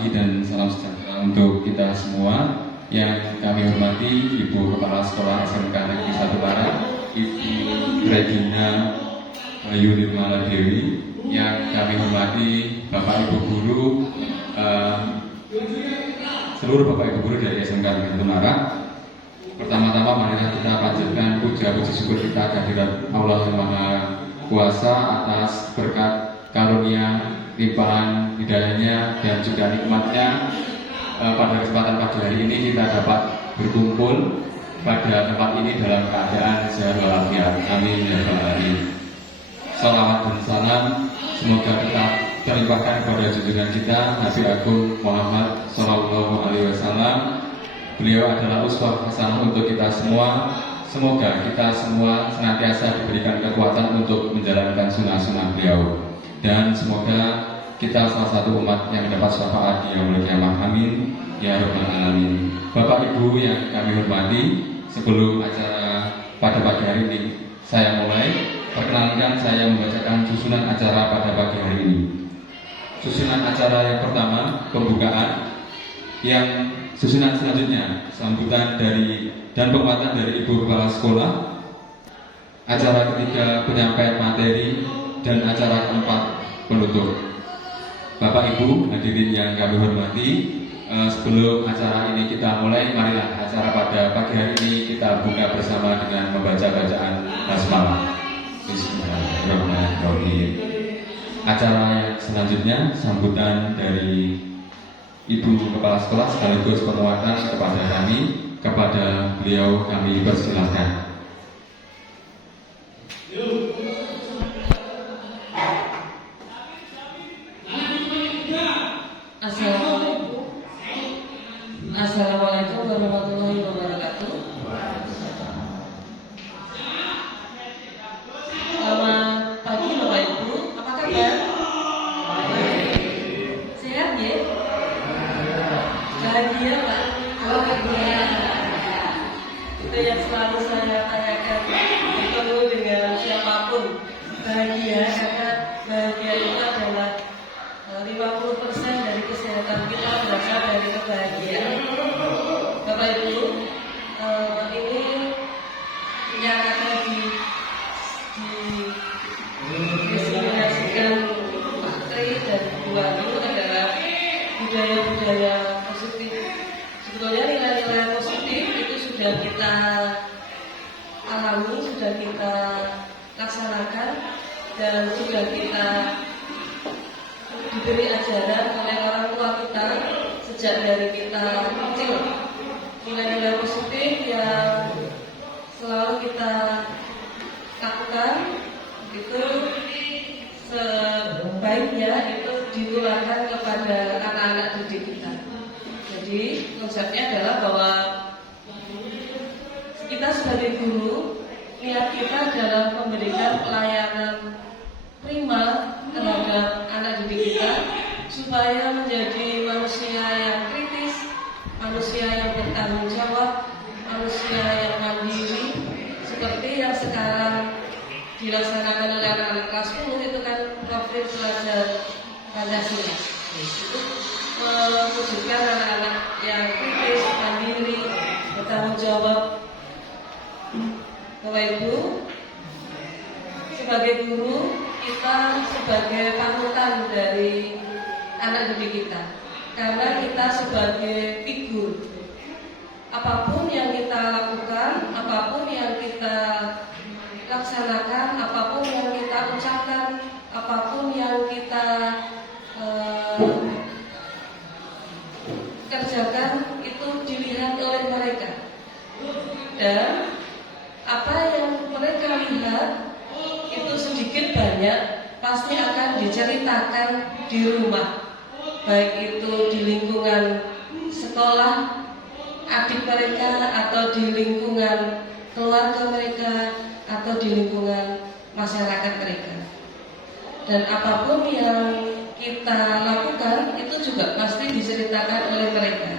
pagi dan salam sejahtera untuk kita semua. Yang kami hormati Ibu Kepala Sekolah SMK Negeri 1 Barat, Ibu Regina Yunirmala Dewi. Yang kami hormati Bapak Ibu Guru, seluruh Bapak Ibu Guru dari SMK Negeri 1 Barat. Pertama-tama marilah kita panjatkan puja puji syukur kita kehadirat Allah yang Maha Kuasa atas berkat karunia, limpahan hidayahnya dan juga nikmatnya. Pada kesempatan pagi hari ini kita dapat berkumpul pada tempat ini dalam keadaan sehat walafiat. Amin ya rabbal alamin. Salawat dan salam semoga kita terlimpahkan kepada junjungan kita Nabi Agung Muhammad Sallallahu Alaihi Wasallam. Beliau adalah uswah hasanah untuk kita semua. Semoga kita semua senantiasa diberikan kekuatan untuk menjalankan sunnah-sunnah beliau. Dan semoga kita salah satu umat yang dapat syafaat di yaumul qiyamah. Amin ya rabbal alamin. Bapak Ibu yang kami hormati, sebelum acara pada pagi hari ini saya mulai, perkenalkan saya membacakan susunan acara pada pagi hari ini. Susunan acara yang pertama pembukaan, yang susunan selanjutnya sambutan dari dan penguatan dari Ibu Kepala Sekolah, acara ketiga penyampaian materi, dan acara keempat penutup. Bapak Ibu hadirin yang kami hormati, sebelum acara ini kita mulai, marilah acara pada pagi hari ini kita buka bersama dengan membaca bacaan basmalah. Bismillahirrahmanirrahim. Acara yang selanjutnya sambutan dari Ibu Kepala Sekolah sekaligus penguatan kepada kami, kepada beliau kami persilahkan. Assalamualaikum warahmatullahi wabarakatuh. Selamat pagi Bapak Ibu, apa kabar? Sehat ya? Bahagia Pak? Bahagia. Itu yang selalu saya tanyakan bertemu dengan siapapun. Bahagia, karena bahagia itu adalah 50% dari kesehatan kita berasal dari kebahagiaan. Bapak Ibu, ini yang akan disimulasikan Pak Tri dan Bu Ayu adalah budaya-budaya positif. Sebetulnya nilai-nilai positif itu sudah kita alami, sudah kita laksanakan, dan sudah kita diberi ajaran oleh orang tua kita sejak dari kita kecil. Nilai-nilai positif yang selalu kita lakukan itu sebaiknya itu ditularkan kepada anak-anak didik kita. Jadi konsepnya adalah bahwa kita sebagai guru, niat kita adalah memberikan pelayanan prima terhadap anak didik kita supaya menjadi manusia yang kritis, manusia yang bertanggung jawab, manusia yang mandiri, seperti yang sekarang dilaksanakan oleh anak-anak kelas 10 itu kan profil pelajar Pancasila. Itu mewujudkan anak-anak yang kritis, mandiri, bertanggung jawab. Bapak Ibu, sebagai guru, kita sebagai panutan dari anak didik kita, karena kita sebagai figur. Apapun yang kita lakukan, apapun yang kita laksanakan, apapun yang kita ucapkan, apapun yang kita kerjakan, itu dilihat oleh mereka. Dan apa yang mereka lihat itu sedikit banyak pasti akan diceritakan di rumah, baik itu di lingkungan sekolah adik mereka, atau di lingkungan keluarga mereka, atau di lingkungan masyarakat mereka. Dan apapun yang kita lakukan itu juga pasti diceritakan oleh mereka.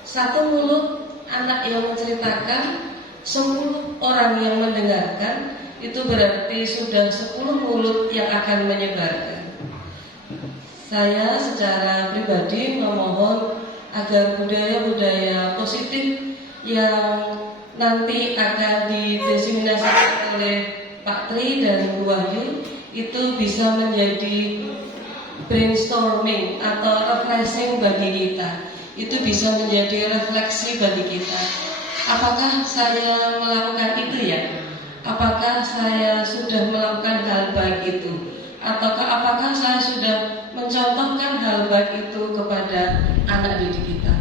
Satu mulut anak yang menceritakan, 10 orang yang mendengarkan, itu berarti sudah 10 mulut yang akan menyebarkan. saya secara pribadi memohon agar budaya-budaya positif yang nanti akan didiseminasikan oleh Pak Tri dan Bu Wahyu itu bisa menjadi brainstorming atau refreshing bagi kita. Itu bisa menjadi refleksi bagi kita. Apakah saya melakukan itu ya? Apakah saya sudah melakukan hal baik itu? Ataukah apakah saya sudah mencontohkan hal baik itu kepada anak didik kita?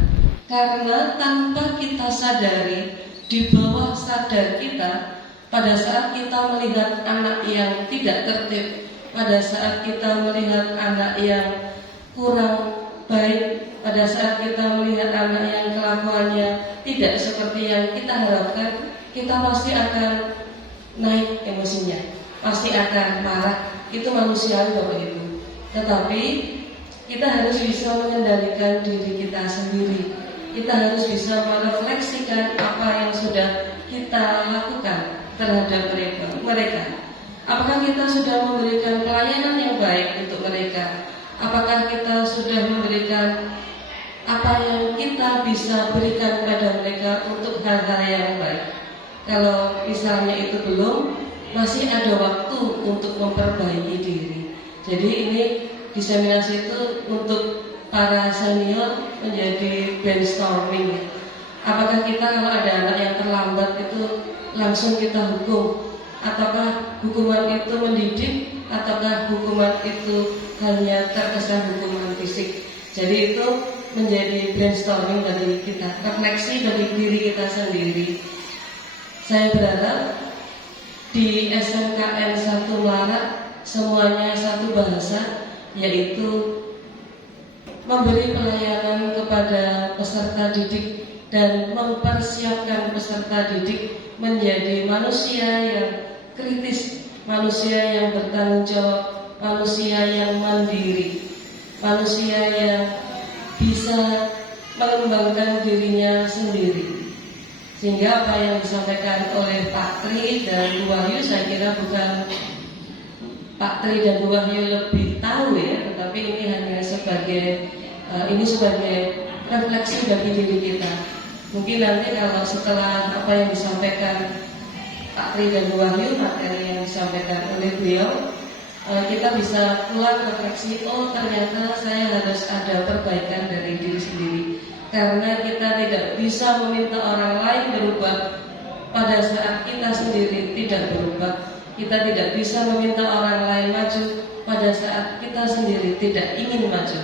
Karena tanpa kita sadari, di bawah sadar kita, pada saat kita melihat anak yang tidak tertib, pada saat kita melihat anak yang kurang baik, pada saat kita melihat anak yang kelakuannya tidak seperti yang kita harapkan, kita pasti akan naik emosinya, pasti akan marah. Itu manusiawi Bapak Ibu. Tetapi kita harus bisa mengendalikan diri kita sendiri. Kita harus bisa merefleksikan apa yang sudah kita lakukan terhadap mereka. Apakah kita sudah memberikan pelayanan yang baik untuk mereka? Apakah kita sudah memberikan apa yang kita bisa berikan kepada mereka untuk hal-hal yang baik? Kalau misalnya itu belum, masih ada waktu untuk memperbaiki diri. Jadi ini diseminasi itu untuk para senior menjadi brainstorming. Apakah kita kalau ada anak yang terlambat itu langsung kita hukum? Ataukah hukuman itu mendidik? Ataukah hukuman itu hanya terkesan hukuman fisik? Jadi itu menjadi brainstorming bagi kita, refleksi bagi diri kita sendiri. Saya berharap di SMKN 1 Melarat semuanya satu bahasa, yaitu memberi pelayanan kepada peserta didik dan mempersiapkan peserta didik menjadi manusia yang kritis, manusia yang bertanggung jawab, manusia yang mandiri, manusia yang bisa mengembangkan dirinya sendiri. Sehingga apa yang disampaikan oleh Pak Tri dan Bu Wahyu, saya kira bukan Pak Tri dan Bu Wahyu lebih tahu ya, tetapi ini hanya sebagai refleksi bagi diri kita. Mungkin nanti kalau setelah apa yang disampaikan Pak Tri dan Bu Wahyu, materi yang disampaikan oleh beliau, kita bisa pulang refleksi, oh ternyata saya harus ada perbaikan dari diri sendiri. Karena kita tidak bisa meminta orang lain berubah pada saat kita sendiri tidak berubah. Kita tidak bisa meminta orang lain maju pada saat kita sendiri tidak ingin maju.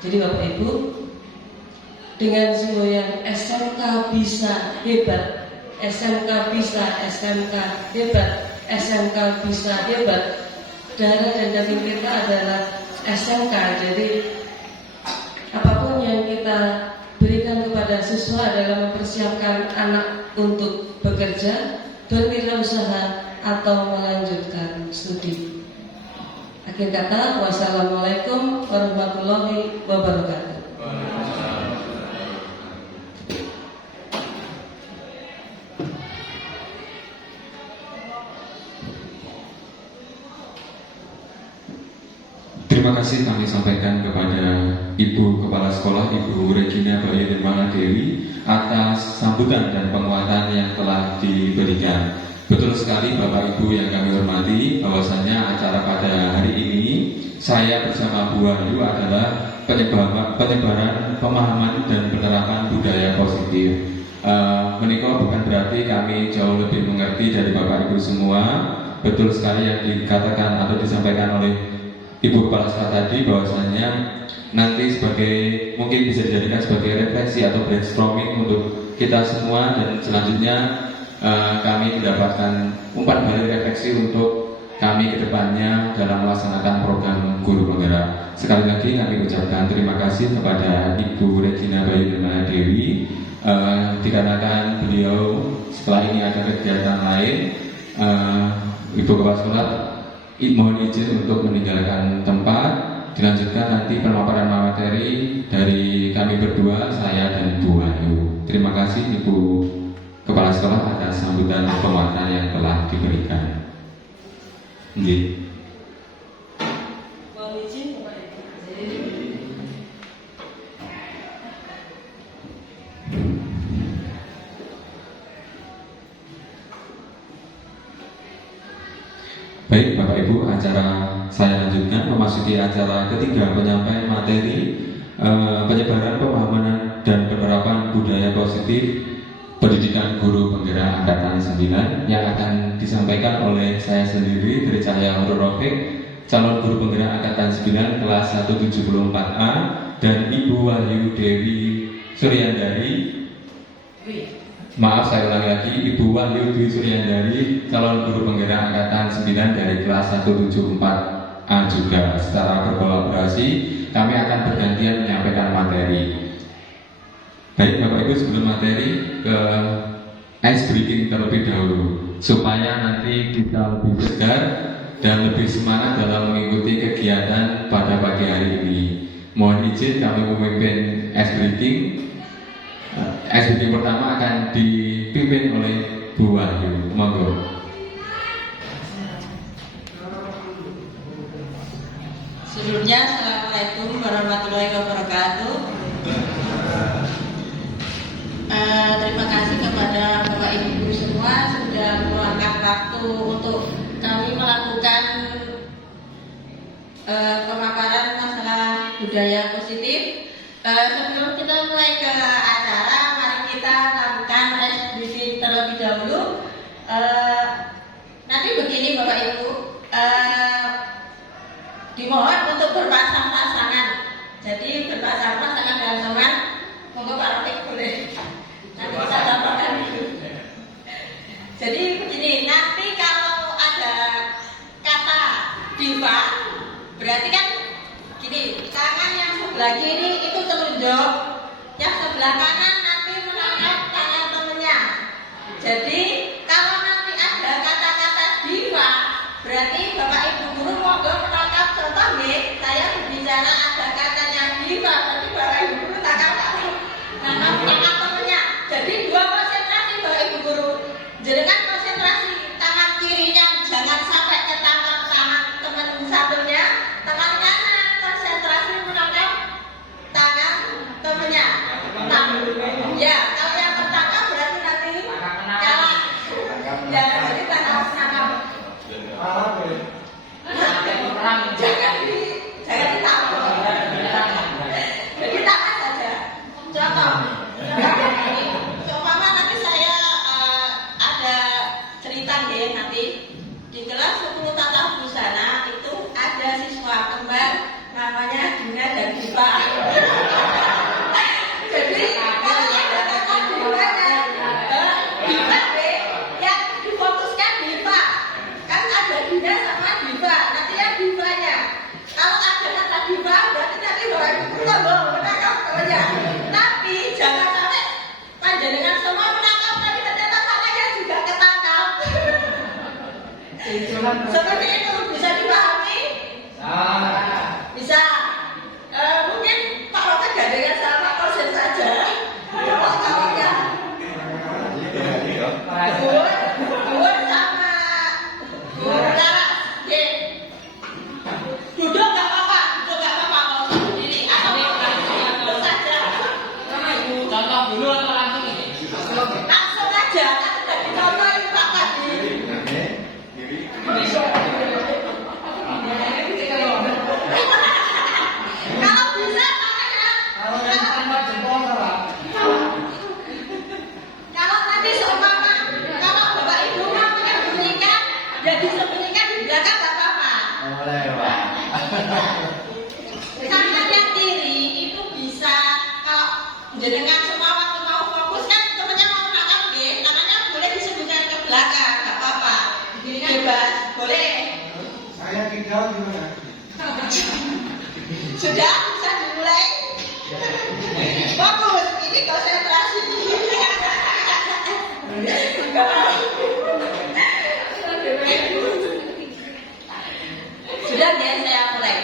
Jadi Bapak Ibu, dengan semboyan SMK bisa hebat, SMK bisa, SMK hebat, SMK bisa hebat, darah dan daging kita adalah SMK. Jadi apapun yang kita berikan kepada siswa adalah mempersiapkan anak untuk bekerja, berwirausaha, atau melanjutkan studi. Akhir kata, wassalamualaikum warahmatullahi wabarakatuh. Terima kasih kami sampaikan kepada Ibu Kepala Sekolah, Ibu Regina Bayu Nirmala Dewi atas sambutan dan penguatan yang telah diberikan. Betul sekali Bapak Ibu yang kami hormati, bahwasanya acara pada hari ini saya bersama Bu Wahyu adalah penyebaran pemahaman dan penerapan budaya positif. Menikah bukan berarti kami jauh lebih mengerti dari Bapak Ibu semua. Betul sekali yang dikatakan atau disampaikan oleh Ibu Kepala Sekolah tadi, bahwasanya nanti mungkin bisa dijadikan sebagai refleksi atau brainstorming untuk kita semua, dan selanjutnya kami mendapatkan umpan balik refleksi untuk kami ke depannya dalam melaksanakan program Guru Penggerak. Sekali lagi kami ucapkan terima kasih kepada Ibu Regina Bayu Nirmala Dewi, dikarenakan beliau setelah ini ada kegiatan lain. Ibu Kepala Sekolah mohon izin untuk meninggalkan tempat. Dilanjutkan nanti pemaparan materi dari kami berdua, saya dan Bu Wahyu. Terima kasih Ibu Kepala Sekolah atas sambutan penguatan yang telah diberikan. Mohon izin Bapak Ibu. Baik Bapak Ibu, acara saya lanjutkan memasuki acara ketiga, penyampaian materi penyebaran pemahaman dan penerapan budaya positif pendidikan guru penggerak angkatan 9 yang akan disampaikan oleh saya sendiri, Tricaya Nurul Rafiq, calon guru penggerak angkatan 9 kelas 174A, dan Ibu Wahyu Dewi Suryandari. Maaf, saya ulangi lagi, Ibu Wahyu Dewi Suryandari, calon guru penggerak angkatan 9 dari kelas 174A juga. Secara berkolaborasi, kami akan bergantian menyampaikan materi. Baik Bapak Ibu, sebelum materi ke ice breaking terlebih dahulu, supaya nanti kita lebih segar dan lebih semangat dalam mengikuti kegiatan pada pagi hari ini. Mohon izin kami memimpin ice breaking. Ice breaking pertama akan dipimpin oleh Bu Wahyu. Monggo. Sebelumnya, Assalamualaikum warahmatullahi wabarakatuh. Terima kasih kepada Bapak Ibu guru semua sudah meluangkan waktu untuk kami melakukan pemaparan masalah budaya positif. Sebelum kita mulai ke acara, mari kita lakukan ice briefing terlebih dahulu. Nanti begini Bapak Ibu, dimohon untuk berpasang-pasangan. Jadi berpasang-pasangan dengan teman. Monggo Pak Rafiq boleh. Nanti kita tambahkan dulu. Jadi begini, nanti kalau ada kata diva, berarti kan gini, tangan yang sebelah kiri itu telunjuk, yang sebelah kanan nanti menangkap tangan temennya. Jadi kalau nanti ada kata-kata diva, berarti Bapak Ibu guru monggo menangkap. Contoh nih, saya berbicara ada katanya diva, berarti Bapak Ibu guru tangkap temennya. Jadi dua konsentrasi Bapak Ibu guru. Jangan konsentrasi tangan kirinya jangan sampai ketangkap tangan teman satunya, tangan kanan konsentrasi menangkap tangan temennya. Ya, kalau yang tertangkap berarti nanti kalah. Jangan jadi tangan jangan ditangkap. Jadi tangan saja. Contoh. Seumpama nanti saya ada cerita deh, nanti di kelas 10 tata busana itu ada siswa kembar namanya Dina dan Diva. Jadi kalau ada kata Diva dan Diva deh, yang difokuskan Diva. Kan ada Dina sama Diva, nanti yang Divanya. Kalau ada kata Diva berarti nanti orang itu menangkap temannya. Tapi jangan sampai panjenengan semua menangkap, tapi ternyata tangannya juga ketangkap. Seperti itu bisa dipahami? Bisa. Mungkin Pak Roket gandengan sama Pak Kosen saja. Kawan-kawannya. Buat sama Bu Laras. Duduk nggak apa-apa, mau sendiri atau mau saja. Contoh dulu atau langsung ini? Langsung aja, kan sudah ditonton Pak Kadi. Kalau bisa makanya. Kalau yang tanpa jempol salah. Kalau nanti seumpama, kalau Bapak Ibu mau menyembunyikan, ya disembunyikan di belakang nggak apa-apa. Boleh Pak. Tangan yang kiri itu bisa kalau jenengan semua waktu mau fokus kan temennya mau nangkap deh, tangannya boleh disembunyikan ke belakang, nggak apa-apa. Bebas, boleh. Saya tinggal di mana? Sudah bisa dimulai. Bagus, ini konsentrasi. Sudah deh, saya mulai.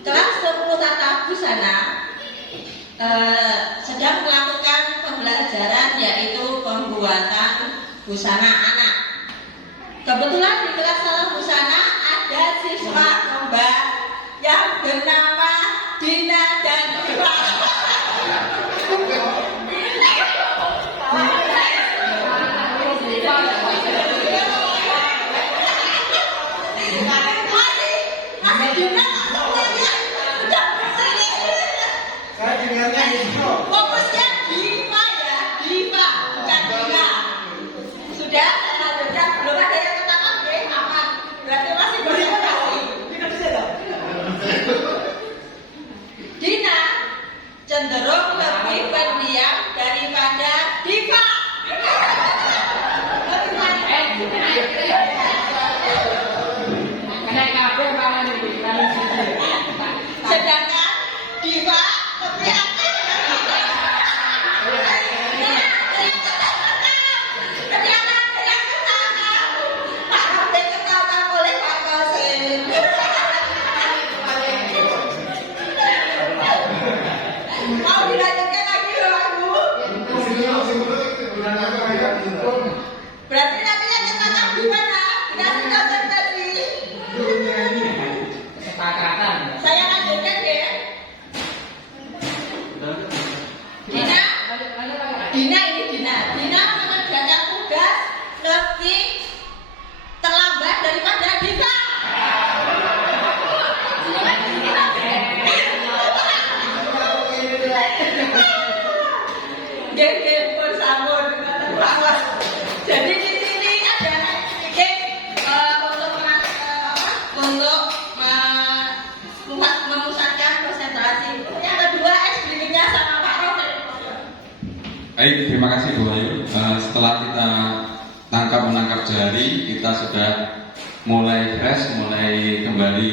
Kelas 10 tata busana sedang melakukan pembelajaran yaitu pembuatan busana anak. Kebetulan di kelas tata busana ada siswa kembar yang bernama Dina dan Diva. Dina semuanya udah sini. Saya dengarnya itu. Fokusnya Diva ya, Diva bukan Dina. Sudah saya lanjutkan, belum ada yang ketangkap deh, aman. Berarti masih berkomunikasi. Dina cenderung lebih pendiam daripada Diva. Sedangkan Diva lebih aktif. Ternyata ada yang ketangkap. Pak Rafi ketangkap oleh Pak Kosim. Mau dilanjutkan lagi loh Bu? Berarti nanti yang ketangkap gimana? Dikasih konsep tadi. Kesepakatan. Saya lanjutkan ya. Dina mengerjakan tugas lebih terlambat daripada Diva. Geng bersambut dengan bahwa jadi di sini ada untuk memusatkan konsentrasi. Yang kedua SBM-nya sama Pak Rofi. Baik, terima kasih Bu Ayu. Setelah kita menangkap jari, kita sudah mulai fresh, mulai kembali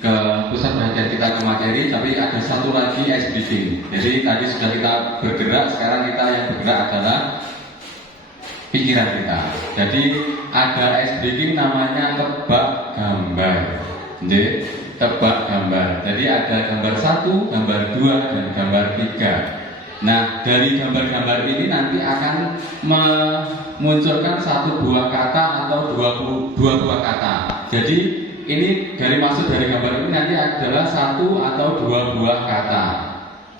ke pusat perhatian kita ke materi. Tapi ada satu lagi ice breaking. Jadi tadi sudah kita bergerak, sekarang kita yang bergerak adalah pikiran kita. Jadi ada ice breaking namanya tebak gambar. Jadi tebak gambar. Jadi ada gambar 1, gambar 2, dan gambar 3. Nah, dari gambar-gambar ini nanti akan memunculkan satu buah kata atau dua buah kata. Jadi ini dari maksud dari gambar ini nanti adalah satu atau dua buah kata.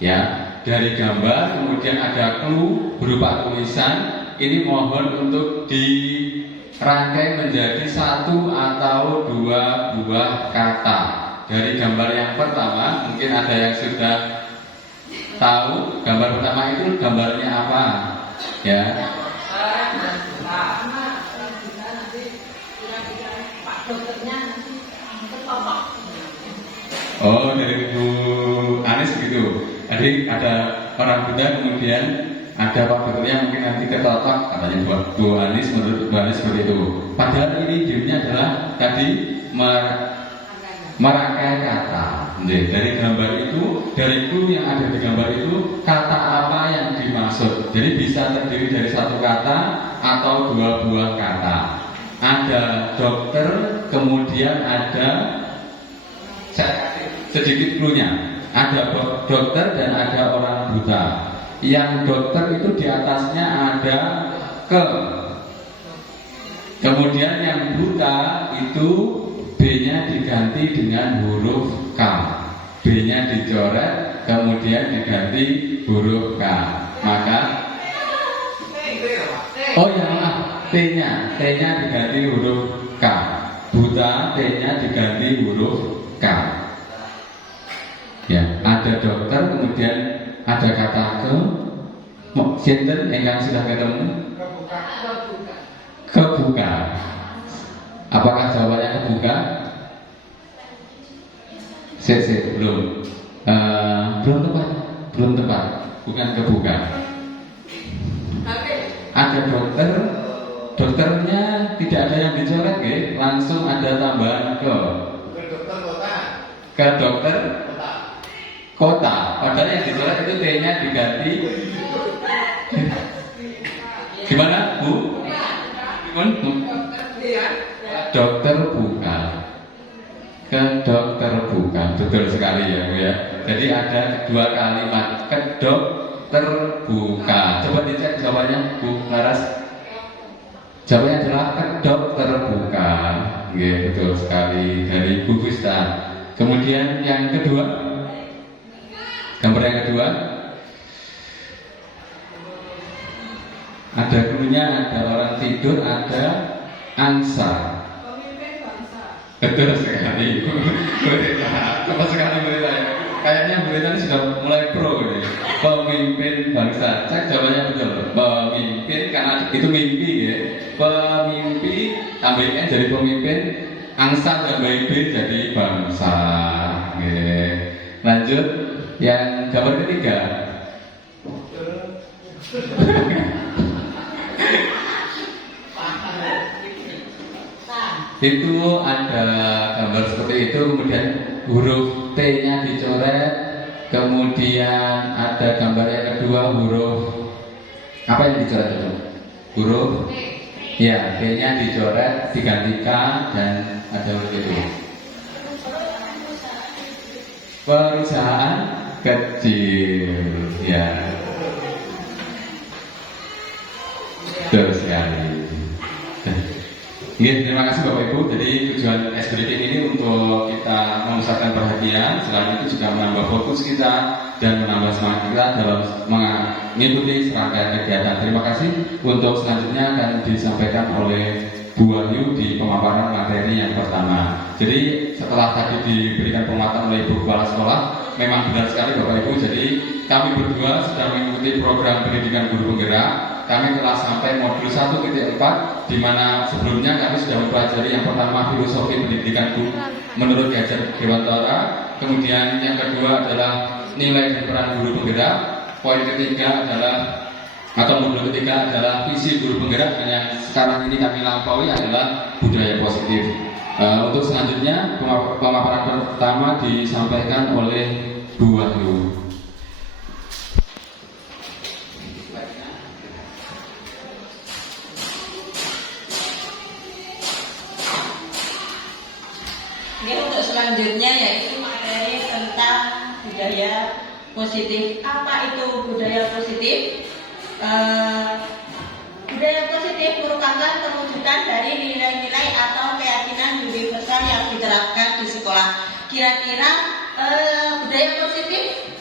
Ya, dari gambar kemudian ada clue berupa tulisan. Ini mohon untuk dirangkai menjadi satu atau dua buah kata. Dari gambar yang pertama mungkin ada yang sudah tahu gambar pertama itu gambarnya apa, ya? Oh, dari Bu Anis gitu. Jadi ada orang buta kemudian ada Pak Dokternya mungkin nanti ketotok katanya buat Bu Anis, menurut Bu Anis seperti itu. Padahal ini judulnya adalah tadi merangkai kata. Dari gambar itu, dari clue yang ada di gambar itu, kata apa yang dimaksud. Jadi bisa terdiri dari satu kata atau dua buah kata. Ada dokter, kemudian ada sedikit clue-nya. Ada dokter dan ada orang buta. Yang dokter itu di atasnya ada ke. Kemudian yang buta itu B-nya diganti dengan huruf K. B-nya dicoret, kemudian diganti huruf K. Maka oh ya maaf, T-nya diganti huruf K. Buta, T-nya diganti huruf K. Ya, ada dokter, kemudian ada kata ke. Sinten yang sudah ketemu? Kebuka. Apakah jawabannya kebuka? Belum. Belum tepat. Bukan kebuka. Ada dokter. Dokternya tidak ada yang dicoret, langsung ada tambahan ke. Ke dokter kota. Padahal yang dicoret itu T-nya diganti. Gimana, Bu? Dokter bukan. Ke dokter bukan. Betul sekali ya Bu ya. Jadi ada dua kalimat. Ke dokter bukan. Coba dicek jawabannya Bu Laras. Jawabannya adalah ke dokter bukan. Oke, betul sekali dari Bu Gusta. Kemudian yang kedua, gambar yang kedua, ada clue-nya, ada orang tidur, ada angsa. Betul sekali. Tepat sekali berita. Kayaknya berita ini sudah mulai pro ini. Pemimpin bangsa. Cek jawabannya betul. Pemimpin karena itu mimpi ya. Pemimpi tambah N jadi pemimpin, angsa tambah B jadi bangsa. Oke. Lanjut yang gambar ketiga. Itu ada gambar seperti itu, kemudian huruf T-nya dicoret, kemudian ada gambar yang kedua huruf apa yang dicoret itu? Huruf ya, T-nya dicoret, diganti K dan ada huruf itu. Perusahaan kecil, ya. Betul sekali. Terima kasih Bapak Ibu. Jadi tujuan S briefing ini untuk kita memusatkan perhatian, selain itu juga menambah fokus kita dan menambah semangat kita dalam mengikuti serangkaian kegiatan. Terima kasih. Untuk selanjutnya akan disampaikan oleh Bu Wahyu di pemaparan materi yang pertama. Jadi setelah tadi diberikan penguatan oleh Ibu Kepala Sekolah, memang benar sekali Bapak Ibu. Jadi kami berdua sedang mengikuti program pendidikan guru penggerak. Kami telah sampai modul 1.4, di mana sebelumnya kami sudah mempelajari yang pertama filosofi pendidikan guru menurut Gadget Dewantara. Kemudian yang kedua adalah nilai dan peran guru penggerak. Poin ketiga adalah atau modul ketiga adalah visi guru penggerak, dan yang sekarang ini kami lampaui adalah budaya positif. Untuk selanjutnya pemaparan pertama disampaikan oleh Bu Wahyu. Ini untuk selanjutnya yaitu materi tentang budaya positif. Apa itu budaya positif? Budaya positif merupakan perwujudan dari nilai-nilai atau keyakinan universal yang diterapkan di sekolah. Kira-kira budaya positif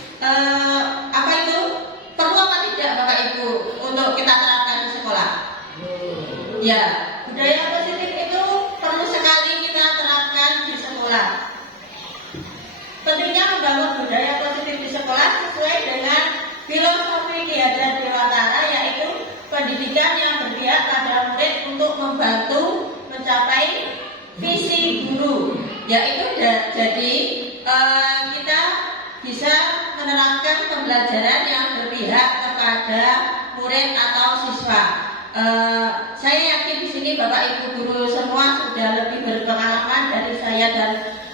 apa itu? Perlu apa tidak Bapak Ibu untuk kita terapkan di sekolah? Ya, budaya positif itu perlu sekali kita terapkan di sekolah. Pentingnya membangun budaya positif di sekolah sesuai dengan filosofi Ki Hajar Dewantara, yaitu pendidikan yang berpihak pada murid untuk membantu mencapai visi guru. Yaitu jadi kita bisa menerapkan pembelajaran yang berpihak kepada murid atau siswa. Saya yakin di sini Bapak Ibu guru semua sudah lebih berpengalaman dari saya dan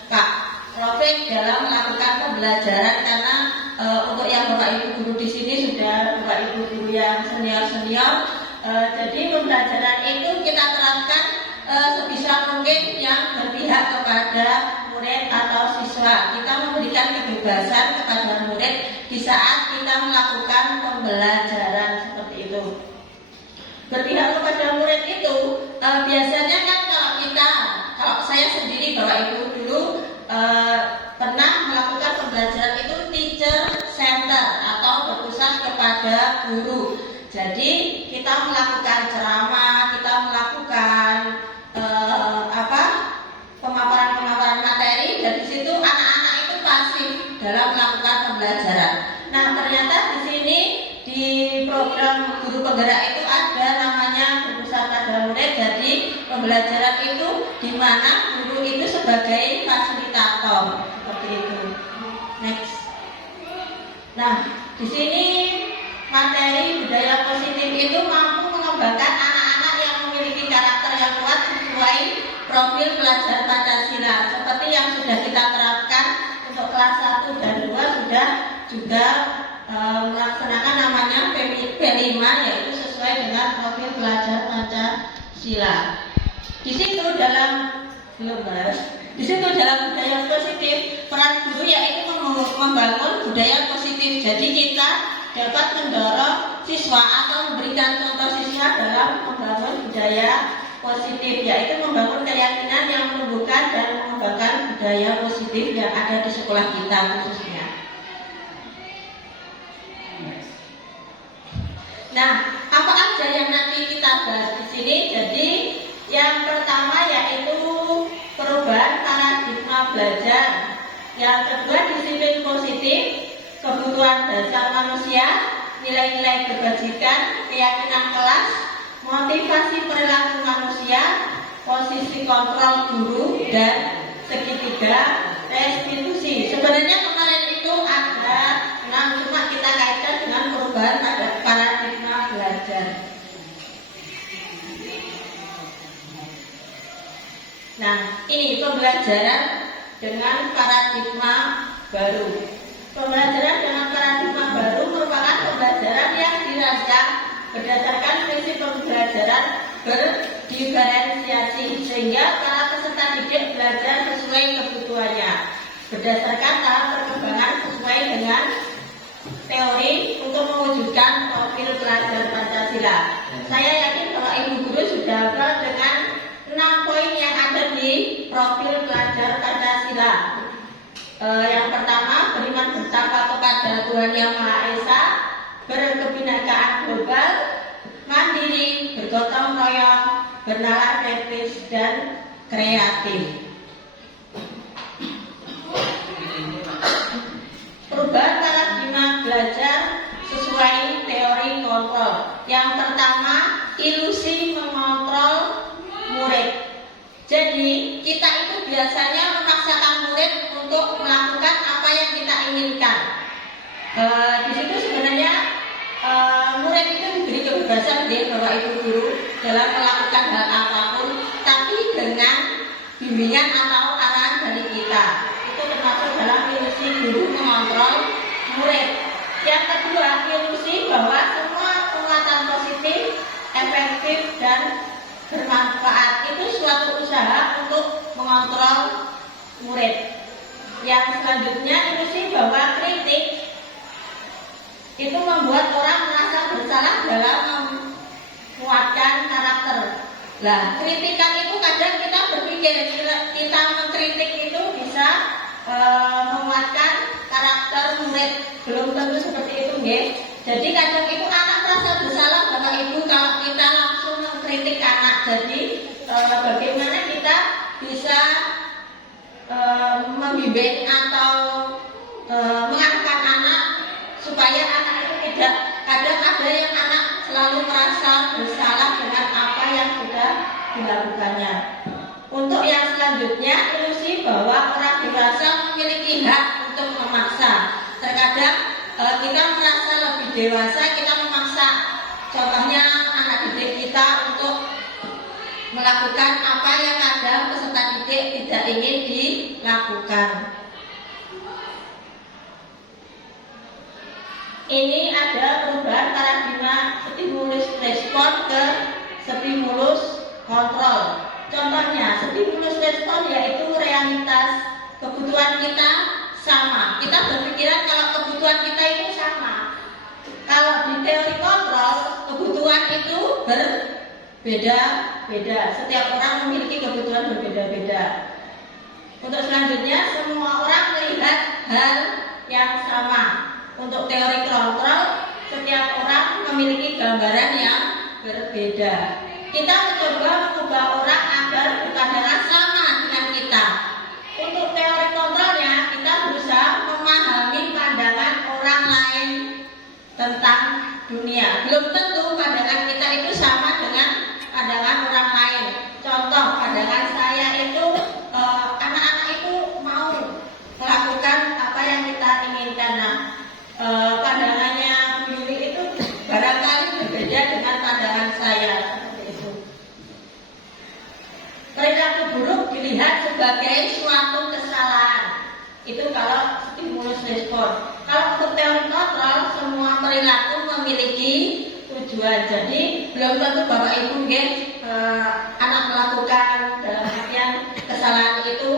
Kak Rofik dalam melakukan pembelajaran, karena untuk yang Bapak Ibu guru di sini sudah Bapak Ibu guru yang senior. Jadi pembelajaran itu kita terapkan sebisa mungkin yang berpihak kepada murid atau siswa. Kita memberikan kebebasan kepada murid di saat kita melakukan pembelajaran seperti itu. Berpihak kepada murid itu biasanya kan kalau saya sendiri Bapak Ibu dulu pernah melakukan pembelajaran itu teacher center atau berpusat kepada guru. Jadi kita melakukan ceramah, kita melakukan pemaparan materi, dan di situ anak-anak itu pasif dalam melakukan pembelajaran. Nah, ternyata di sini di program guru penggerak itu ada namanya berpusat pada murid. Jadi pembelajaran itu di mana guru itu sebagai fasilitator, seperti itu. Next. Nah, di sini materi budaya positif itu mampu mengembangkan anak-anak yang memiliki karakter yang kuat sesuai profil pelajar Pancasila, seperti yang sudah kita terapkan untuk kelas 1 dan 2 sudah juga melaksanakan namanya P5, yaitu sesuai dengan profil pelajar Pancasila. Di situ dalam budaya positif, peran guru yaitu membangun budaya positif. Jadi kita dapat mendorong siswa atau memberikan contoh siswa dalam membangun budaya positif, yaitu membangun keyakinan yang menumbuhkan dan mengembangkan budaya positif yang ada di sekolah kita khususnya. Nah, apa aja yang nanti kita bahas di sini? Jadi yang pertama yaitu perubahan Yang kedua, disiplin positif, kebutuhan dasar manusia, nilai-nilai kebajikan, keyakinan kelas, motivasi perilaku manusia, posisi kontrol guru, dan segitiga restitusi. Sebenarnya kemarin itu ada 6, cuma kita kaitkan dengan perubahan pada paradigma belajar. Nah, ini pembelajaran dengan paradigma baru. Pembelajaran dengan paradigma baru merupakan pembelajaran yang dirancang berdasarkan prinsip pembelajaran berdiferensiasi, sehingga para peserta didik belajar sesuai kebutuhannya berdasarkan tahap perkembangan sesuai dengan teori untuk mewujudkan profil pelajar Pancasila. Saya yakin bahwa Ibu Guru sudah hafal dengan 6 poin yang ada di profil pelajar Pancasila. Yang pertama, beriman bertakwa kepada Tuhan Yang Maha Esa, berkebinekaan global, mandiri, bergotong royong, bernalar kritis, dan kreatif. Perubahan paradigma belajar sesuai teori kontrol. Yang pertama, ilusi mengontrol murid. Jadi kita itu biasanya memaksakan murid untuk melakukan apa yang kita inginkan. Di situ sebenarnya murid itu diberi kebebasan Bapak Ibu Guru dalam melakukan hal apapun, tapi dengan bimbingan atau arahan dari kita. Itu termasuk dalam ilusi guru mengontrol murid. Yang kedua, ilusi bahwa semua penguatan positif, efektif, dan bermanfaat itu suatu usaha untuk mengontrol murid. Yang selanjutnya, ilusi bahwa kritik itu membuat orang merasa bersalah dalam menguatkan karakter. Nah, kritikan itu kadang kita berpikir kita mengkritik itu bisa menguatkan karakter murid. Belum tentu seperti itu, nggih. Jadi kadang itu anak merasa bersalah Bapak Ibu kalau kita langsung mengkritik anak. Jadi bagaimana kita bisa membimbing atau mengarahkan anak supaya anak itu tidak, kadang ada yang anak selalu merasa bersalah dengan apa yang sudah dilakukannya. Untuk yang selanjutnya, ilusi bahwa orang dewasa memiliki hak untuk memaksa. Terkadang kita merasa lebih dewasa, kita memaksa, contohnya anak didik kita untuk melakukan apa yang kadang peserta didik tidak ingin dilakukan. Ini ada perubahan paradigma stimulus respon ke stimulus kontrol. Contohnya, stimulus respon yaitu realitas kebutuhan kita sama. Kita berpikiran kalau kebutuhan kita itu sama. Kalau di teori kontrol, kebutuhan itu berbeda-beda. Setiap orang memiliki kebutuhan berbeda-beda. Untuk selanjutnya, semua orang melihat hal yang sama. Untuk teori kontrol, setiap orang memiliki gambaran yang berbeda. Kita mencoba mengubah orang agar berpandangan sama dengan kita. Untuk teori kontrolnya, kita berusaha memahami pandangan orang lain tentang dunia. Belum tentu pandangan kita itu sama dengan pandangan orang lain. Contoh, pandangan saya itu anak-anak itu mau melakukan apa yang kita inginkan. Nah, pandangannya Bu Yuli itu barangkali berbeda dengan pandangan saya. Seperti itu. Perilaku buruk dilihat sebagai suatu kesalahan. Itu kalau stimulus respon. Kalau untuk teori kontrol, semua perilaku memiliki tujuan. Jadi belum tentu Bapak Ibu anak melakukan dalam artian kesalahan itu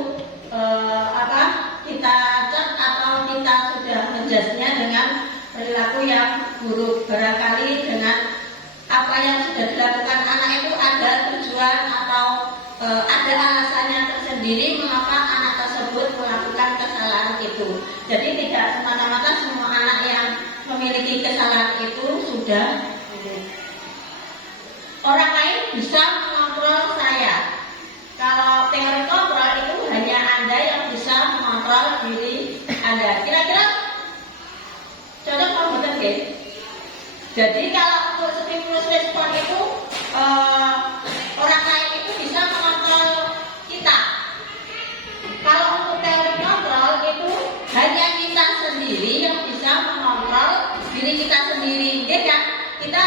kita cek atau kita sudah menjudge-nya dengan perilaku yang buruk. Barangkali dengan apa yang sudah dilakukan anak itu ada tujuan atau ada alasannya tersendiri mengapa anak tersebut melakukan kesalahan itu. Jadi tidak semata-mata semua anak yang memiliki kesalahan itu sudah orang lain bisa mengontrol saya. Kalau teori kontrol itu hanya Anda yang bisa mengontrol diri Jadi kalau untuk stimulus respon itu orang lain itu bisa mengontrol kita. Kalau untuk teori kontrol itu hanya kita sendiri yang bisa mengontrol diri kita sendiri, ya kan? Kita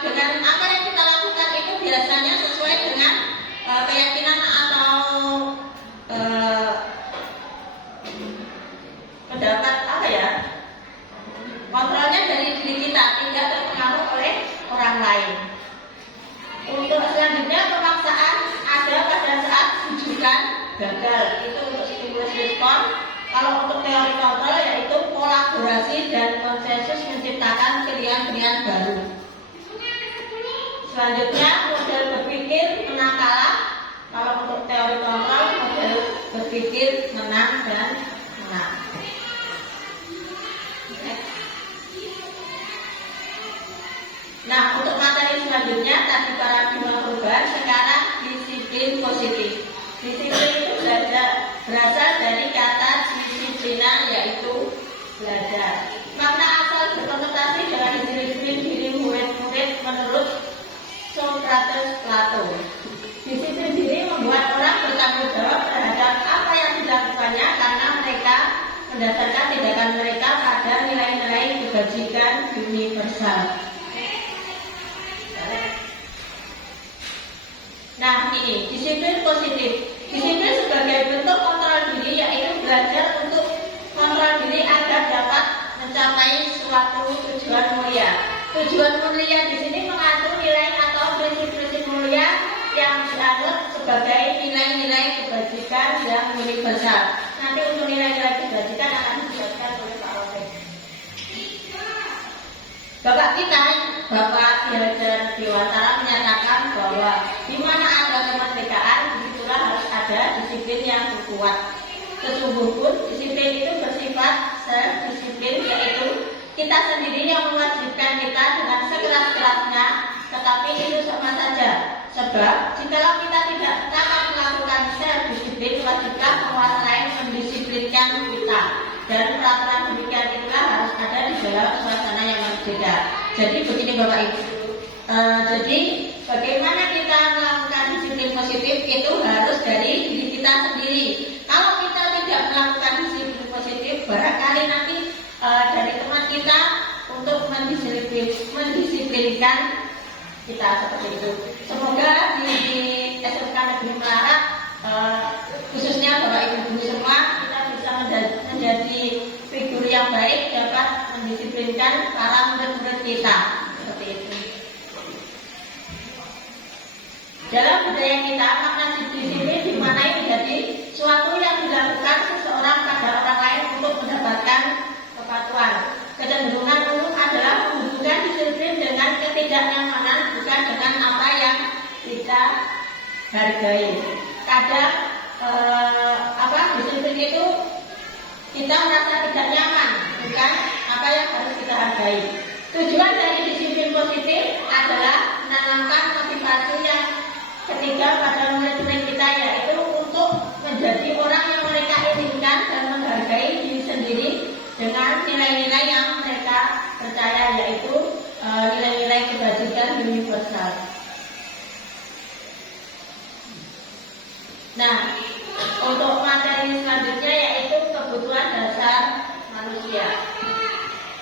dengan apa yang kita lakukan itu biasanya sesuai dengan keyakinan atau pendapat apa ya? Kontrolnya dari diri kita, tidak terpengaruh oleh orang lain. Untuk selanjutnya pemaksaan ada pada saat rujukan gagal, itu untuk stimulus respon. Kalau untuk teori kontrol yaitu kolaborasi dan konsensus menciptakan pilihan-pilihan baru. Selanjutnya model berpikir menang kalah. Kalau untuk teori kontrol model berpikir menang dan menang. Nah, untuk materi selanjutnya tadi paradigma perubahan, sekarang disiplin positif. Disiplin itu berasal dari kata disiplina, yaitu belajar. Makna asal berkonotasi dengan disiplin diri murid-murid menurut Socrates Plato. Disiplin diri membuat orang bertanggung jawab terhadap apa yang dilakukannya karena mereka mendasarkan tindakan mereka pada nilai-nilai kebajikan universal. Nah, ini disiplin positif. Disiplin sebagai bentuk kontrol diri, yaitu belajar untuk kontrol diri agar dapat mencapai suatu tujuan mulia. Tujuan mulia di sini mengatur nilai atau prinsip-prinsip mulia yang dianggap sebagai nilai-nilai kebajikan yang universal. Nanti untuk nilai-nilai kebajikan akan dijelaskan oleh Pak Rofik. Bapak kita, Bapak Dihajar Dewantara menyatakan bahwa di mana ada kemerdekaan, disitulah harus ada disiplin yang kuat. Sesungguhnya disiplin itu bersifat self-disiplin, yaitu kita sendiri yang mewajibkan kita dengan sekeras-kerasnya, tetapi itu sama saja. Sebab jikalau kita tidak dapat melakukan self-disiplin, wajiblah penguasa lain mendisiplinkan kita. Dan peraturan demikian itulah harus ada di dalam suasana yang berbeda. Jadi begini Bapak Ibu. Jadi bagaimana kita melakukan disiplin positif itu harus dari diri kita sendiri. Kalau kita tidak melakukan disiplin positif, barangkali nanti dari teman kita untuk mendisiplinkan kita seperti itu. Semoga di SMK Negeri Melarat, khususnya Bapak Ibu Guru semua, kita bisa menjadi figur yang baik, dapat mendisiplinkan para murid-murid kita seperti itu. Dalam budaya kita, makna disiplin dimaknai menjadi suatu yang dilakukan seseorang pada orang lain untuk mendapatkan kepatuhan. Kecenderungan umum adalah menghubungkan disiplin dengan ketidaknyamanan, bukan dengan apa yang kita hargai. Kadang disiplin itu kita merasa tidak nyaman, bukan apa yang harus kita hargai. Tujuan dari disiplin positif adalah menanamkan motivasi yang ketiga pada murid-murid kita, yaitu untuk menjadi orang yang mereka inginkan dan menghargai diri sendiri dengan nilai-nilai yang mereka percaya, yaitu nilai-nilai kebajikan universal. Nah, untuk materi selanjutnya yaitu kebutuhan dasar manusia.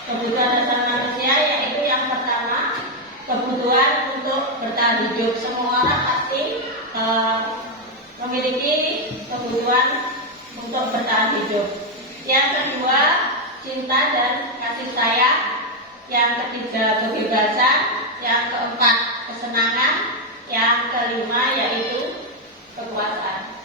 Kebutuhan dasar manusia yaitu yang pertama, kebutuhan untuk bertahan hidup. Semua orang pasti memiliki kebutuhan untuk bertahan hidup. Yang kedua, cinta dan kasih sayang. Yang ketiga, kebebasan. Yang keempat, kesenangan. Yang kelima yaitu kekuasaan.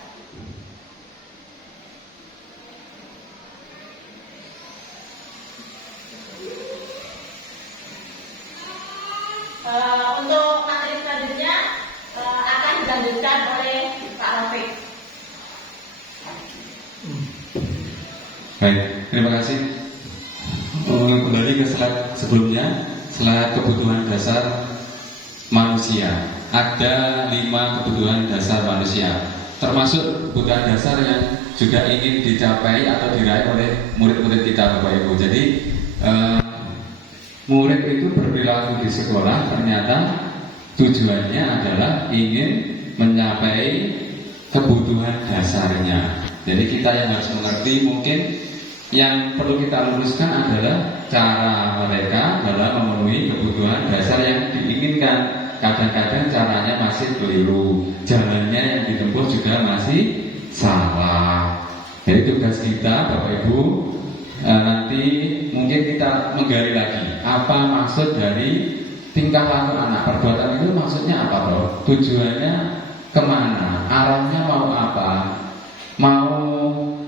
Untuk materi selanjutnya akan dilanjutkan oleh Pak Rofik. Baik, terima kasih. Kembali ke slide sebelumnya, slide kebutuhan dasar manusia. Ada 5 kebutuhan dasar manusia, termasuk kebutuhan dasar yang juga ingin dicapai atau diraih oleh murid-murid kita, Bapak Ibu. Jadi murid itu berperilaku di sekolah ternyata tujuannya adalah ingin mencapai kebutuhan dasarnya. Jadi kita yang harus mengerti, mungkin yang perlu kita luruskan adalah cara mereka dalam memenuhi kebutuhan dasar yang diinginkan. Kadang-kadang caranya masih keliru, jalannya yang ditempuh juga masih salah. Jadi tugas kita Bapak Ibu, nanti mungkin kita menggali lagi apa maksud dari tingkah laku anak. Perbuatan itu maksudnya apa bro? Tujuannya kemana? Arahnya mau apa? Mau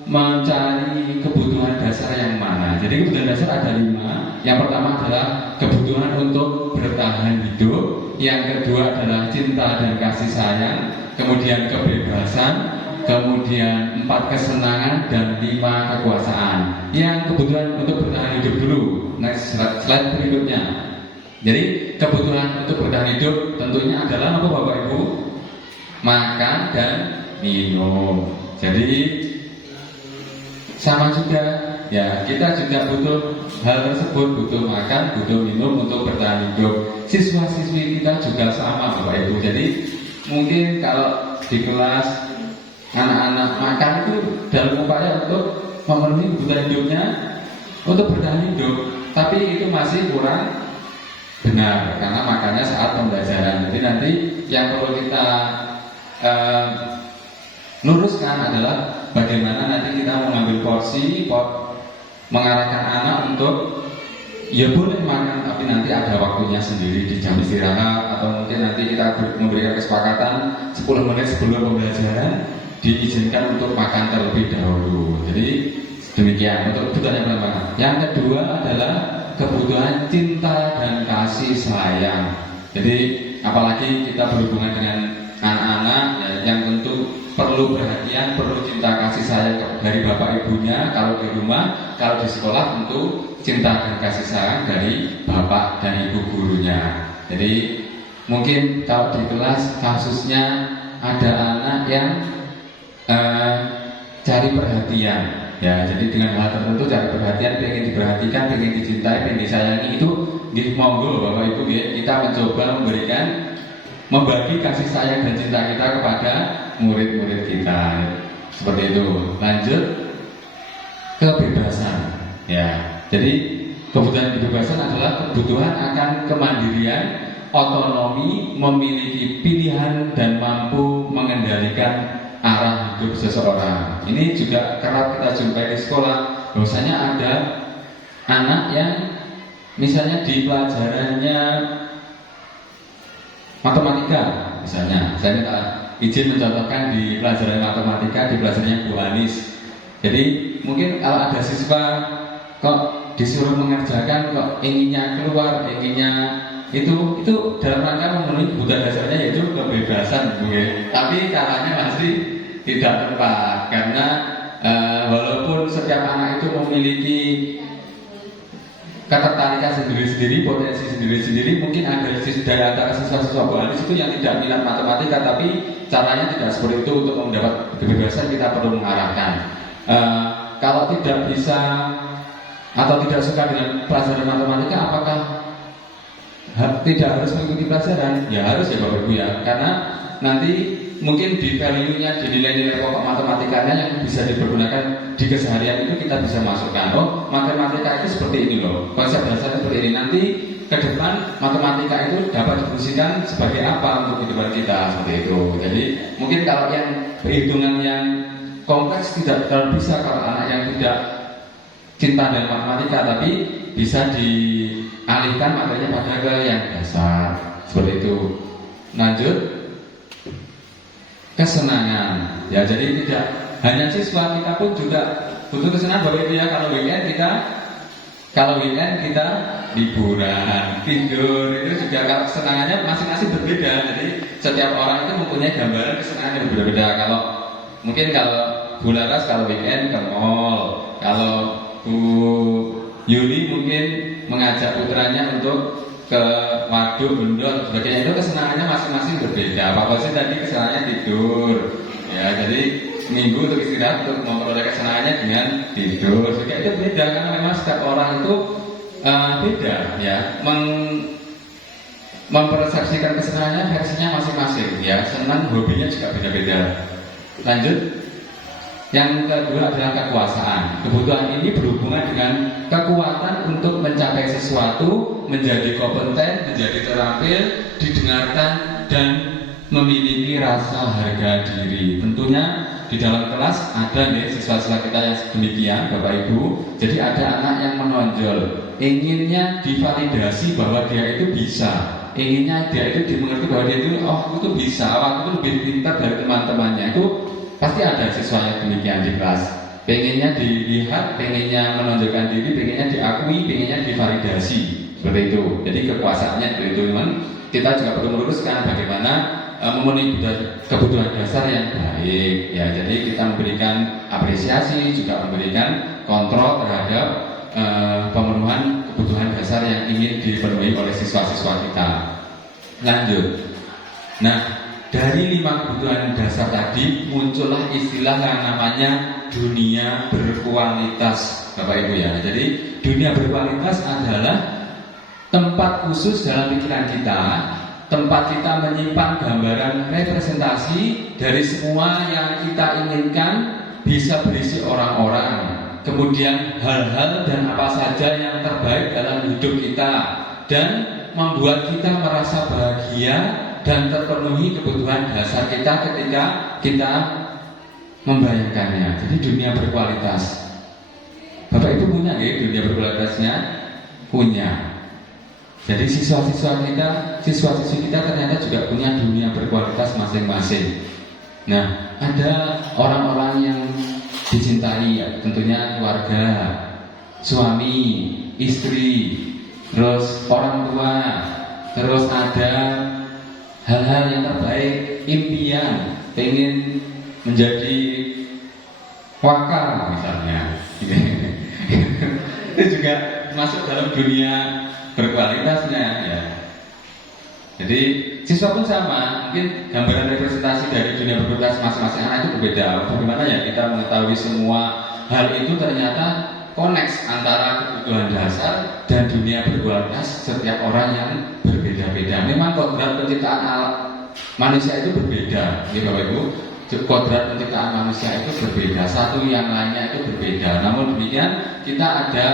mencari kebutuhan dasar yang mana? Jadi kebutuhan dasar ada 5. Yang pertama adalah kebutuhan untuk bertahan hidup. Yang kedua adalah cinta dan kasih sayang. Kemudian kebebasan. Kemudian 4 kesenangan dan 5 kekuasaan. Yang kebutuhan untuk bertahan hidup dulu. Next slide berikutnya. Jadi kebutuhan untuk bertahan hidup tentunya adalah apa Bapak Ibu? Makan dan minum. Jadi sama juga ya, kita juga butuh hal tersebut, butuh makan, butuh minum untuk bertahan hidup. Siswa-siswi kita juga sama Bapak Ibu. Jadi mungkin kalau di kelas anak-anak makan itu dalam upaya untuk memenuhi kebutuhan hidupnya untuk bertahan hidup, tapi itu masih kurang benar karena makannya saat pembelajaran. Jadi nanti yang perlu kita luruskan adalah bagaimana nanti kita mengambil porsi, mengarahkan anak untuk ya boleh makan, tapi nanti ada waktunya sendiri di jam istirahat, atau mungkin nanti kita memberikan kesepakatan 10 menit sebelum pembelajaran diizinkan untuk makan terlebih dahulu. Jadi demikian untuk kebutuhan yang pertama. Yang kedua adalah kebutuhan cinta dan kasih sayang. Jadi apalagi kita berhubungan dengan anak-anak ya, yang tentu perlu perhatian, perlu cinta kasih sayang dari bapak ibunya kalau di rumah, kalau di sekolah tentu cinta dan kasih sayang dari bapak dan ibu gurunya. Jadi mungkin kalau di kelas kasusnya ada anak yang cari perhatian ya, jadi dengan hal tertentu cari perhatian, pengen diperhatikan, pengen dicintai, pengen disayangi, itu monggo bapak ibu ya, kita mencoba membagi kasih sayang dan cinta kita kepada murid-murid kita seperti itu. Lanjut kebebasan ya, jadi kebutuhan kebebasan adalah kebutuhan akan kemandirian, otonomi, memiliki pilihan dan mampu mengendalikan arah hidup seseorang. Ini juga kerap kita jumpai di sekolah. Bahwasanya ada anak yang misalnya di pelajarannya matematika, misalnya saya minta izin mencontohkan di pelajaran matematika, di pelajarannya Bu Anis. Jadi mungkin kalau ada siswa kok disuruh mengerjakan kok inginnya keluar, inginnya itu dalam rangka memenuhi kebutuhan dasarnya, yaitu kebebasan, tapi caranya masih tidak tepat karena walaupun setiap anak itu memiliki ketertarikan sendiri-sendiri, potensi sendiri-sendiri, mungkin ada dari antara siswa-siswa Bu Anis itu yang tidak minat matematika, tapi caranya tidak seperti itu. Untuk mendapat kebebasan kita perlu mengarahkan. Kalau tidak bisa atau tidak suka dengan pelajaran matematika, apakah tidak harus mengikuti pelajaran? Ya harus ya Bapak Ibu ya, karena nanti mungkin di value-nya, di nilai-nilai pokok matematikanya yang bisa dipergunakan di keseharian itu kita bisa masukkan. Oh, matematika itu seperti ini loh, konsep dasarnya seperti ini. Nanti ke depan matematika itu dapat difungsikan sebagai apa untuk kehidupan kita, seperti itu. Jadi mungkin kalau yang perhitungan yang kompleks tidak terlalu bisa kalau anak yang tidak cinta dengan matematika, tapi bisa dialihkan materinya pada ke yang dasar, seperti itu. Lanjut kesenangan ya, jadi tidak hanya siswa, kita pun juga butuh kesenangan Bapak Ibu ya. Kalau weekend kita liburan, tidur, itu juga kalau kesenangannya masing-masing berbeda. Jadi setiap orang itu mempunyai gambaran kesenangan yang berbeda. Kalau mungkin kalau Bu Laras kalau weekend ke mall, kalau Bu Yuli mungkin mengajak putranya untuk ke waduk, bendot, sebagainya, itu kesenangannya masing-masing berbeda. Pak Bos tadi kesenangannya tidur, ya jadi seminggu untuk istirahat, untuk memperoleh kesenangannya dengan tidur. Juga itu beda karena memang setiap orang itu beda ya, mempersepsikan kesenangannya versinya masing-masing ya, senang hobinya juga beda-beda. Lanjut, yang kedua adalah kekuasaan. Kebutuhan ini berhubungan dengan kekuatan untuk mencapai sesuatu, menjadi kompeten, menjadi terampil, didengarkan dan memiliki rasa harga diri. Tentunya di dalam kelas ada nih siswa-siswa kita yang demikian, Bapak Ibu. Jadi ada anak yang menonjol, inginnya divalidasi bahwa dia itu bisa, inginnya dia itu dimengerti bahwa dia itu aku tuh bisa, aku tuh lebih pintar dari teman-temannya. Itu pasti ada siswa yang demikian di kelas. Pengennya dilihat, pengennya menonjolkan diri, pengennya diakui, pengennya divalidasi, seperti itu. Jadi kekuasaannya seperti itu, teman. Kita juga perlu meluruskan bagaimana memenuhi kebutuhan dasar yang baik ya. Jadi kita memberikan apresiasi, juga memberikan kontrol terhadap pemenuhan kebutuhan dasar yang ingin dipenuhi oleh siswa-siswa kita. Lanjut. Nah, dari 5 kebutuhan dasar tadi muncullah istilah yang namanya dunia berkualitas, Bapak Ibu ya. Jadi dunia berkualitas adalah tempat khusus dalam pikiran kita, tempat kita menyimpan gambaran representasi dari semua yang kita inginkan bisa berisi orang-orang, kemudian hal-hal dan apa saja yang terbaik dalam hidup kita, dan membuat kita merasa bahagia dan terpenuhi kebutuhan dasar kita ketika kita membayangkannya. Jadi dunia berkualitas. Bapak itu punya ya dunia berkualitasnya? Punya. Jadi siswa-siswi kita ternyata juga punya dunia berkualitas masing-masing. Nah, ada orang-orang yang dicintai ya, tentunya keluarga, suami, istri, terus orang tua, terus ada hal-hal yang terbaik, impian, pengen menjadi wakil misalnya. Itu juga masuk dalam dunia berkualitasnya ya. Jadi siswa pun sama, mungkin gambaran representasi dari dunia berkualitas masing-masing anak itu berbeda. Bagaimana ya kita mengetahui semua hal itu ternyata koneks antara kebutuhan dasar dan dunia berkualitas setiap orang yang berbeda-beda. Memang kodrat penciptaan manusia itu berbeda, ya Bapak Ibu. Kodrat penciptaan manusia itu berbeda, satu yang lainnya itu berbeda. Namun demikian kita ada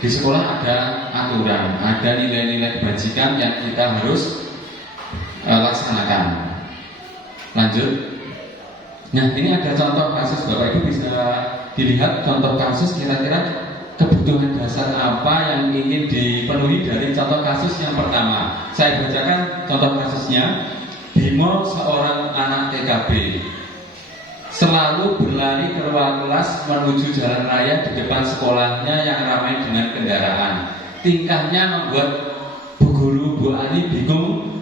di sekolah ada aturan, ada nilai-nilai kebajikan yang kita harus laksanakan. Lanjut. Nah, ini ada contoh kasus, Bapak Ibu bisa dilihat contoh kasus kira-kira kebutuhan dasar apa yang ingin dipenuhi dari contoh kasus yang pertama. Saya bacakan contoh kasusnya. Bimo, seorang anak TKB, selalu berlari ke ruang kelas menuju jalan raya di depan sekolahnya yang ramai dengan kendaraan. Tingkahnya membuat Bu Guru Bu Ani bingung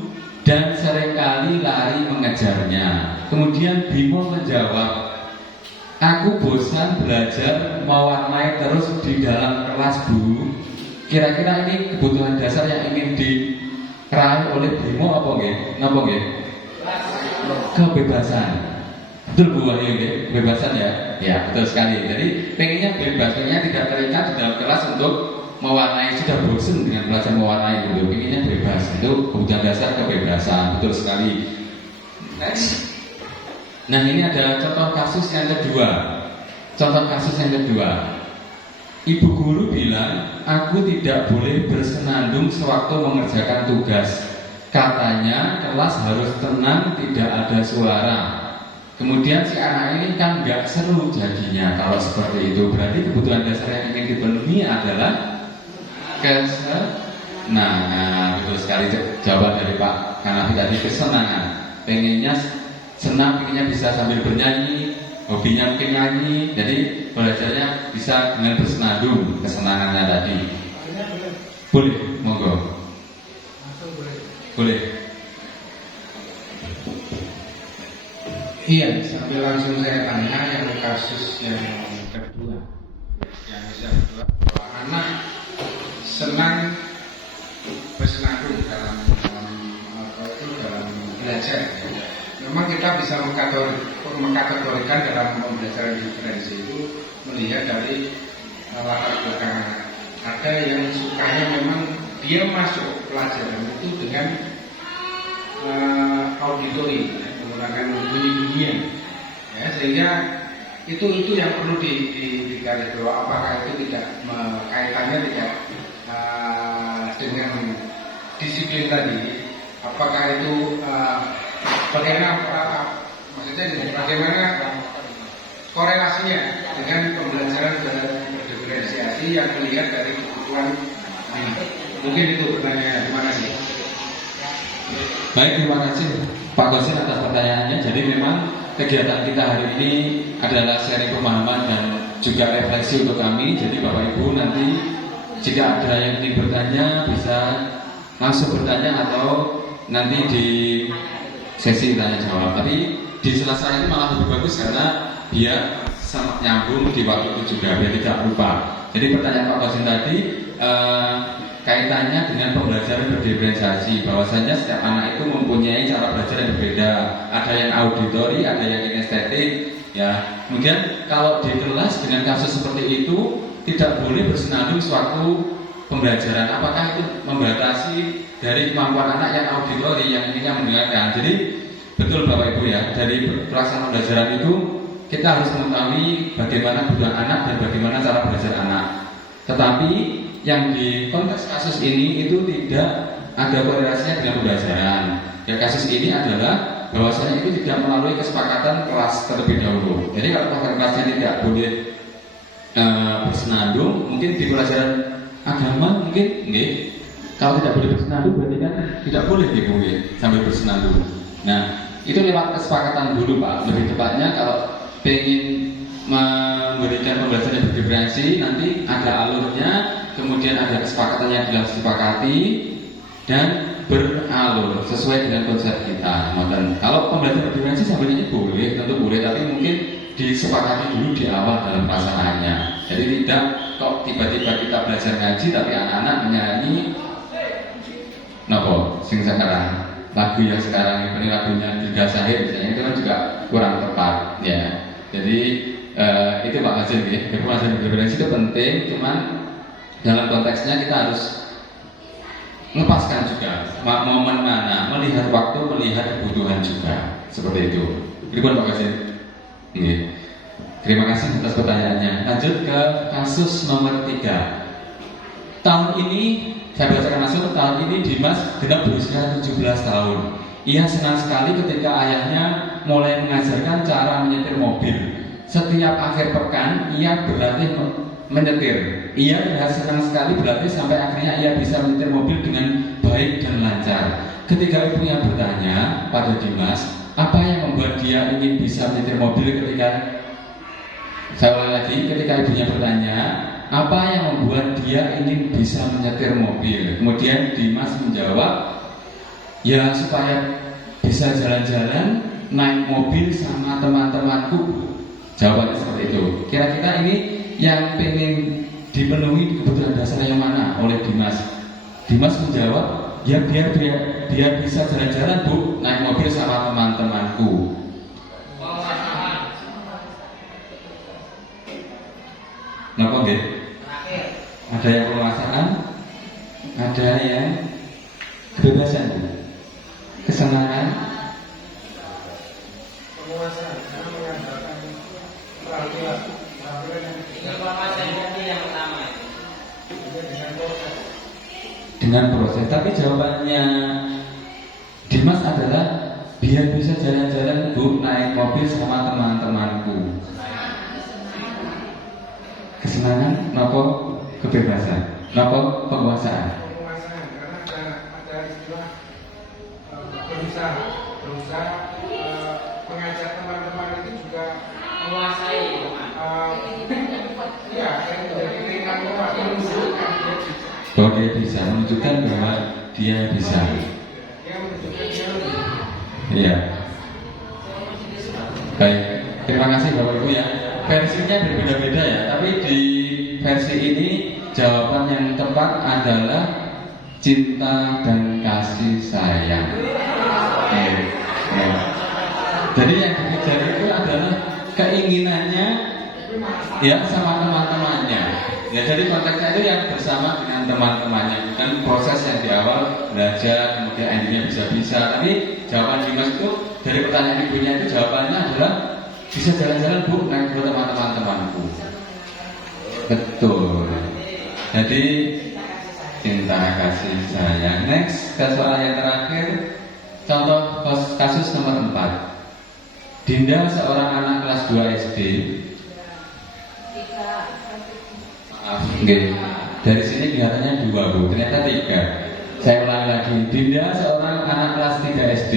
dan seringkali lari mengejarnya. Kemudian Bimo menjawab, "Aku bosan belajar mewarnai terus di dalam kelas, Bu." Kira-kira ini kebutuhan dasar yang ingin diraih oleh Bimo apa nggih? Napa nggih? Kebebasan. Betul Bu Wahyu, kebebasan ya? Ya, betul sekali. Jadi pengennya bebas, pengennya tidak terikat di dalam kelas untuk mewarnai, sudah bosan dengan belajar mewarnai dulu. Pengennya bebas, itu kebutuhan dasar kebebasan, betul sekali. Next. Nah, ini ada contoh kasus yang kedua. Contoh kasus yang kedua. Ibu guru bilang, "Aku tidak boleh bersenandung sewaktu mengerjakan tugas. Katanya kelas harus tenang, tidak ada suara." Kemudian si anak ini kan nggak seru jadinya kalau seperti itu. Berarti kebutuhan dasar yang ingin dipenuhi adalah kesenangan. Betul sekali jawaban dari Pak Kanafi tadi, kesenangan. Pengennya senang, pengennya bisa sambil bernyanyi, hobinya mungkin nyanyi. Jadi belajarnya bisa dengan bersenandung, kesenangannya tadi. Boleh, monggo. Boleh. Iya, sambil langsung saya tanya yang kasus yang kedua. Yang kedua, bahwa anak senang bersenandung dalam belajar. Memang kita bisa mengkategorikan dalam pembelajaran diferensi itu melihat dari latar belakang ada yang sukanya memang dia masuk pelajaran itu dengan auditori, ya, menggunakan bunyi-bunyian, ya, sehingga itu yang perlu digaris bahwa apakah itu tidak kaitannya tidak dengan disiplin tadi, apakah itu bagaimana korelasinya dengan pembelajaran berdiferensiasi yang melihat dari kebutuhan ini. Mungkin itu pertanyaan. Terima kasih. Baik, terima kasih Pak Gosin atas pertanyaannya. Jadi memang kegiatan kita hari ini adalah sharing pemahaman dan juga refleksi untuk kami. Jadi Bapak Ibu nanti jika ada yang ingin bertanya bisa langsung bertanya atau nanti di sesi tanya jawab. Tapi di sela-sela ini malah lebih bagus karena biar sama nyambung di waktu itu juga biar tidak lupa. Jadi pertanyaan Pak Gosin tadi kaitannya dengan pembelajaran berdiferensiasi, bahwasanya setiap anak itu mempunyai cara belajar yang berbeda. Ada yang auditori, ada yang kinestetik, ya. Kemudian kalau di kelas dengan kasus seperti itu tidak boleh bersenandung suatu pembelajaran. Apakah itu membatasi dari kemampuan anak yang auditori, yang inginnya mendengarkan? Jadi betul Bapak Ibu ya, dari pelaksanaan pembelajaran itu kita harus mengetahui bagaimana kebutuhan anak dan bagaimana cara belajar anak. Tetapi yang di konteks kasus ini itu tidak ada korelasinya dengan pembelajaran. Ya, kasus ini adalah bahwasanya itu tidak melalui kesepakatan kelas terlebih dahulu. Jadi kalau kelasnya tidak boleh bersenandung, mungkin di pelajaran agama mungkin enggak. Kalau tidak boleh bersenandung berarti kan tidak boleh dibuat sambil bersenandung. Nah, itu lewat kesepakatan dulu Pak. Lebih tepatnya kalau ingin memberikan pembelajaran yang berdiferensiasi, nanti ada alurnya, kemudian ada kesepakatan yang telah disepakati dan beralur sesuai dengan konsep kita. Dan kalau pembelajaran berdiferensiasi sambil ini boleh, tentu boleh, tapi mungkin disepakati dulu di awal dalam pelaksanaannya. Jadi tidak kok tiba-tiba kita belajar ngaji tapi anak-anak menyanyi nopo sing sekarang lagu yang sekarang ini lagunya Dirga Sahib misalnya, itu kan juga kurang tepat ya. Jadi itu Pak Hasil ya, pembelajaran berdiferensiasi itu penting, cuman dalam konteksnya kita harus melepaskan juga momen mana, melihat waktu, melihat kebutuhan juga, seperti itu. Berikut Pak Hasil. Terima kasih atas pertanyaannya. Lanjut ke kasus nomor 3. Tahun ini saya bacakan langsung. Tahun ini Dimas genap berusia 17 tahun. Ia senang sekali ketika ayahnya mulai mengajarkan cara menyetir mobil. Setiap akhir pekan ia berlatih menyetir. Ia terlihat senang sekali berlatih sampai akhirnya ia bisa menyetir mobil dengan baik dan lancar. Ketika ibunya bertanya pada Dimas, apa yang membuat dia ingin bisa menyetir mobil saya ulang lagi, ketika ibunya bertanya, apa yang membuat dia ingin bisa menyetir mobil? Kemudian Dimas menjawab, ya supaya bisa jalan-jalan, naik mobil sama teman-temanku. Jawabannya seperti itu. Kira-kira ini yang pengen dipenuhi kebutuhan dasar yang mana oleh Dimas? Dimas menjawab, ya biar bisa jalan-jalan Bu, naik mobil sama teman-temanku. Kenapa nggih? Ada yang penguasaan, ada yang kebebasan, kesenangan. Penguasaan karena mengandalkan peraturan yang pertama dengan proses. Tapi jawabannya Dimas adalah biar bisa jalan-jalan Bu, naik mobil sama teman-temanku. Kesenangan, nopo kebebasan, nopo penguasaan. Penguasaan karena ada istilah berusaha mengajak teman-teman itu juga menguasai ya, yang menjadi ringan menunjukkan Bahwa dia bisa, menunjukkan bahwa dia bisa. dia menunjukkan dia lebih. Iya. Baik, terima kasih Bapak Ibu ya. Versinya berbeda-beda ya, tapi di versi ini jawaban yang tepat adalah cinta dan kasih sayang. Ya. Jadi yang dikejar itu adalah keinginannya ya sama teman-temannya. Ya, jadi konteksnya itu yang bersama dengan teman-temannya, bukan proses yang di awal belajar kemudian endingnya bisa-bisa. Tapi jawaban Dimas itu dari pertanyaan ibunya itu jawabannya adalah bisa jalan-jalan Bu, naik ke teman-temanku. Betul. Jadi cinta kasih sayang. Next, ke soal yang terakhir, contoh kasus nomor 4. Dinda seorang anak kelas 2 SD. Oke. Dari sini kelihatannya 2 Bu, ternyata 3. Saya ulangi lagi. Dinda seorang anak kelas 3 SD.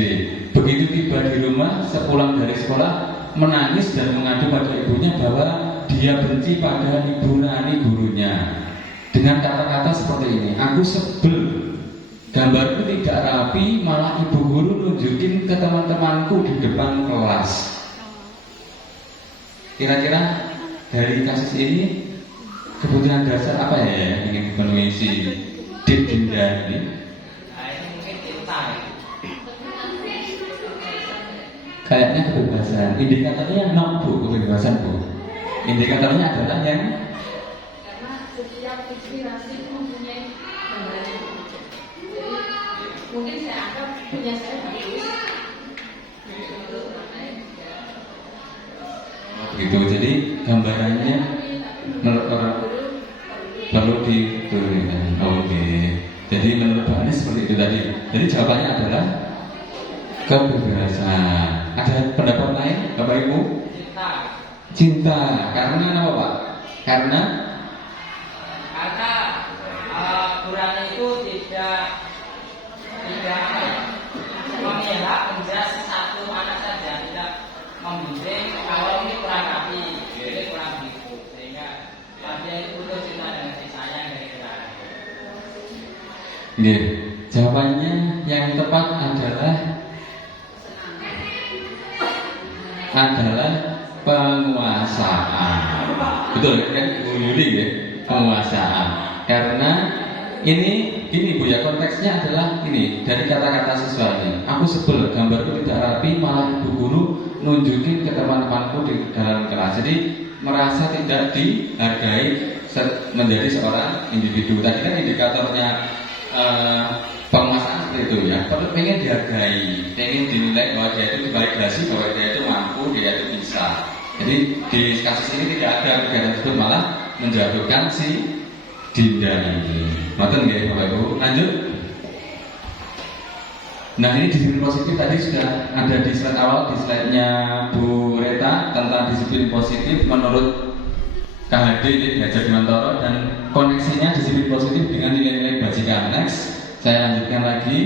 Begitu tiba di rumah, sepulang dari sekolah menangis dan mengadu pada ibunya bahwa dia benci pada Ibu Rani gurunya. Dengan kata-kata seperti ini, aku sebel. Gambarku tidak rapi, malah ibu guru nunjukin ke teman-temanku di depan kelas. Kira-kira dari kasus ini kebutuhan dasar apa ya yang ingin dipenuhi si Dinda ini? Kayaknya kebebasan. Indikatornya no Bu, kebebasan Bu. Indikatornya adalah yang karena setiap inspirasi mempunyai gambaran. Jadi mungkin saya anggap punya saya bagus. Begitu. Jadi gambarannya menurut orang perlu diturunkan. Oke. Jadi menurut Pak Anies seperti itu tadi. Jadi jawabannya adalah kebebasan. Ada pendapat lain, Bapak Ibu? Cinta. Karena apa Pak? Karena Quran itu tidak mengelak menjas satu anak saja, tidak membimbing kalau ini kurang rapi, ini kurang begitu, sehingga dia itu butuh cinta dan kasih sayang dari kita. Jawabannya yang tepat adalah penguasaan. Betul kan Bu Yuli ya? Penguasaan. Karena ini Bu ya, konteksnya adalah ini dari kata-kata siswanya. Aku sebel, gambarku tidak rapi, malah ibu guru nunjukin ke teman-temanku di dalam kelas. Jadi merasa tidak dihargai menjadi seorang individu. Tadi kan indikatornya penguasaan seperti itu ya. Pengen dihargai, pengen dinilai bahwa dia itu validasi, bahwa dia itu mampu, dia itu bisa. Jadi di kasus ini tidak ada kegiatan tersebut, malah menjatuhkan si Dinda ini. Maten nggih Bapak Ibu. Lanjut. Nah, ini disiplin positif tadi sudah ada di slide awal, di slide-nya Bu Reta tentang disiplin positif menurut KHD ini belajar di Mantoro, dan koneksinya disiplin positif dengan nilai-nilai kebajikan. Next, saya lanjutkan lagi.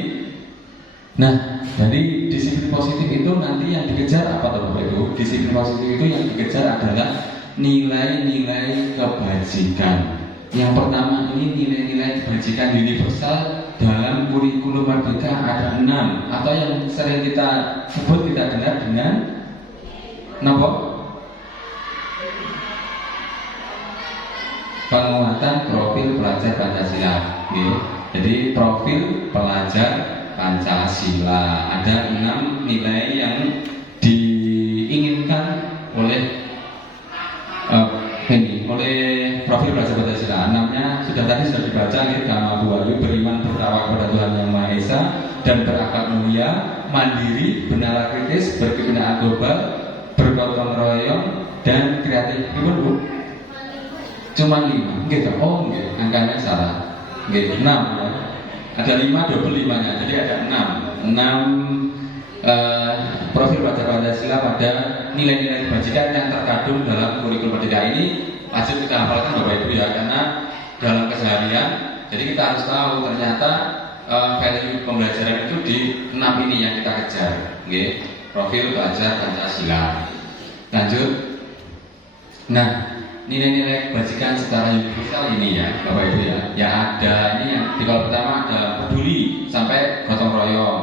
Nah, dari disiplin positif itu nanti yang dikejar apa tuh Bapak Ibu? Disiplin positif itu yang dikejar adalah nilai-nilai kebajikan. Yang pertama ini nilai-nilai kebajikan universal dalam kurikulum Merdeka ada 6, atau yang sering kita sebut, kita dengar dengan apa? Penguatan profil pelajar Pancasila. Jadi profil pelajar Pancasila ada 6 nilai yang diinginkan oleh profil pelajar Pancasila. 6-nya sudah dibaca nih, Kama Buayu, beriman bertakwa kepada Tuhan Yang Maha Esa dan berakhlak mulia, mandiri, benar kritis, berkebudayaan global, bergotong royong dan kreatif. Gimana Bu? Cuma 5, gitu. Oh, gitu. Angkanya salah. Gitu. 6 ya. Ada 5 double 5-nya, jadi ada 6 profil pelajar Pancasila pada nilai-nilai kebajikan yang terkandung dalam kurikulum Merdeka ini. Wajib kita hafalkan Bapak Ibu ya, karena dalam keseharian, jadi kita harus tahu ternyata value pembelajaran itu di 6 ini yang kita kejar. Profil pelajar Pancasila. Lanjut. Nah, nilai-nilai kebajikan secara universal ini ya Bapak Ibu ya, ya ada ini yang di kolom pertama ada peduli sampai gotong royong,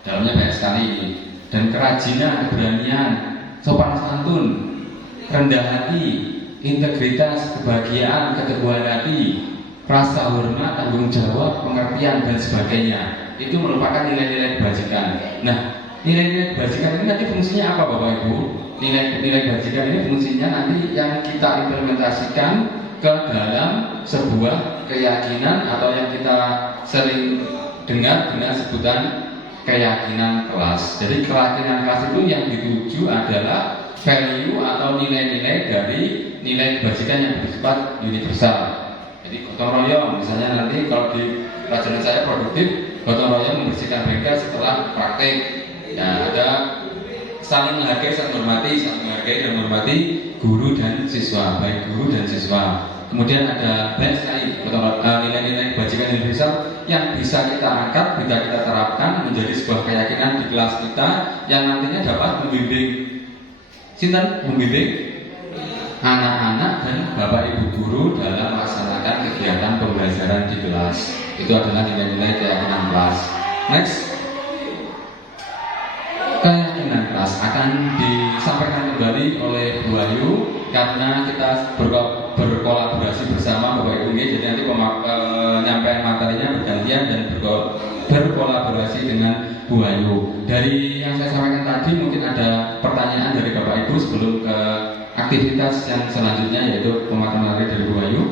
dalamnya banyak sekali, dan kerajinan, keberanian, sopan santun, rendah hati, integritas, kebahagiaan, keteguhan hati, rasa hormat, tanggung jawab, pengertian dan sebagainya. Itu merupakan nilai-nilai kebajikan. Nah, nilai-nilai kebajikan ini nanti fungsinya apa Bapak Ibu? Nilai kebajikan ini fungsinya nanti yang kita implementasikan ke dalam sebuah keyakinan atau yang kita sering dengar dengan sebutan keyakinan kelas. Jadi keyakinan kelas itu yang dituju adalah value atau nilai-nilai dari nilai kebajikan yang bersifat universal. Jadi gotong royong, misalnya nanti kalau di pelajaran saya produktif, gotong royong membersihkan bengkel setelah praktek. Ya, ada saling menghargai, saling menghargai dan menghormati guru dan siswa, baik guru dan siswa. Kemudian ada banyak sekali nilai-nilai kebajikan universal yang bisa kita angkat, bisa kita terapkan menjadi sebuah keyakinan di kelas kita yang nantinya dapat membimbing anak-anak dan bapak ibu guru dalam melaksanakan kegiatan pembelajaran di kelas. Itu adalah nilai-nilai keyakinan kelas. Next, keyakinan kelas akan disampaikan kembali oleh Bu Ayu karena kita berkolaborasi bersama Bapak Ibu. Jadi nanti penyampaian materinya bergantian dan berkolaborasi dengan Bu Ayu. Dari yang saya sampaikan tadi mungkin ada pertanyaan dari Bapak Ibu sebelum ke aktivitas yang selanjutnya yaitu pemaparan materi dari Bu Ayu.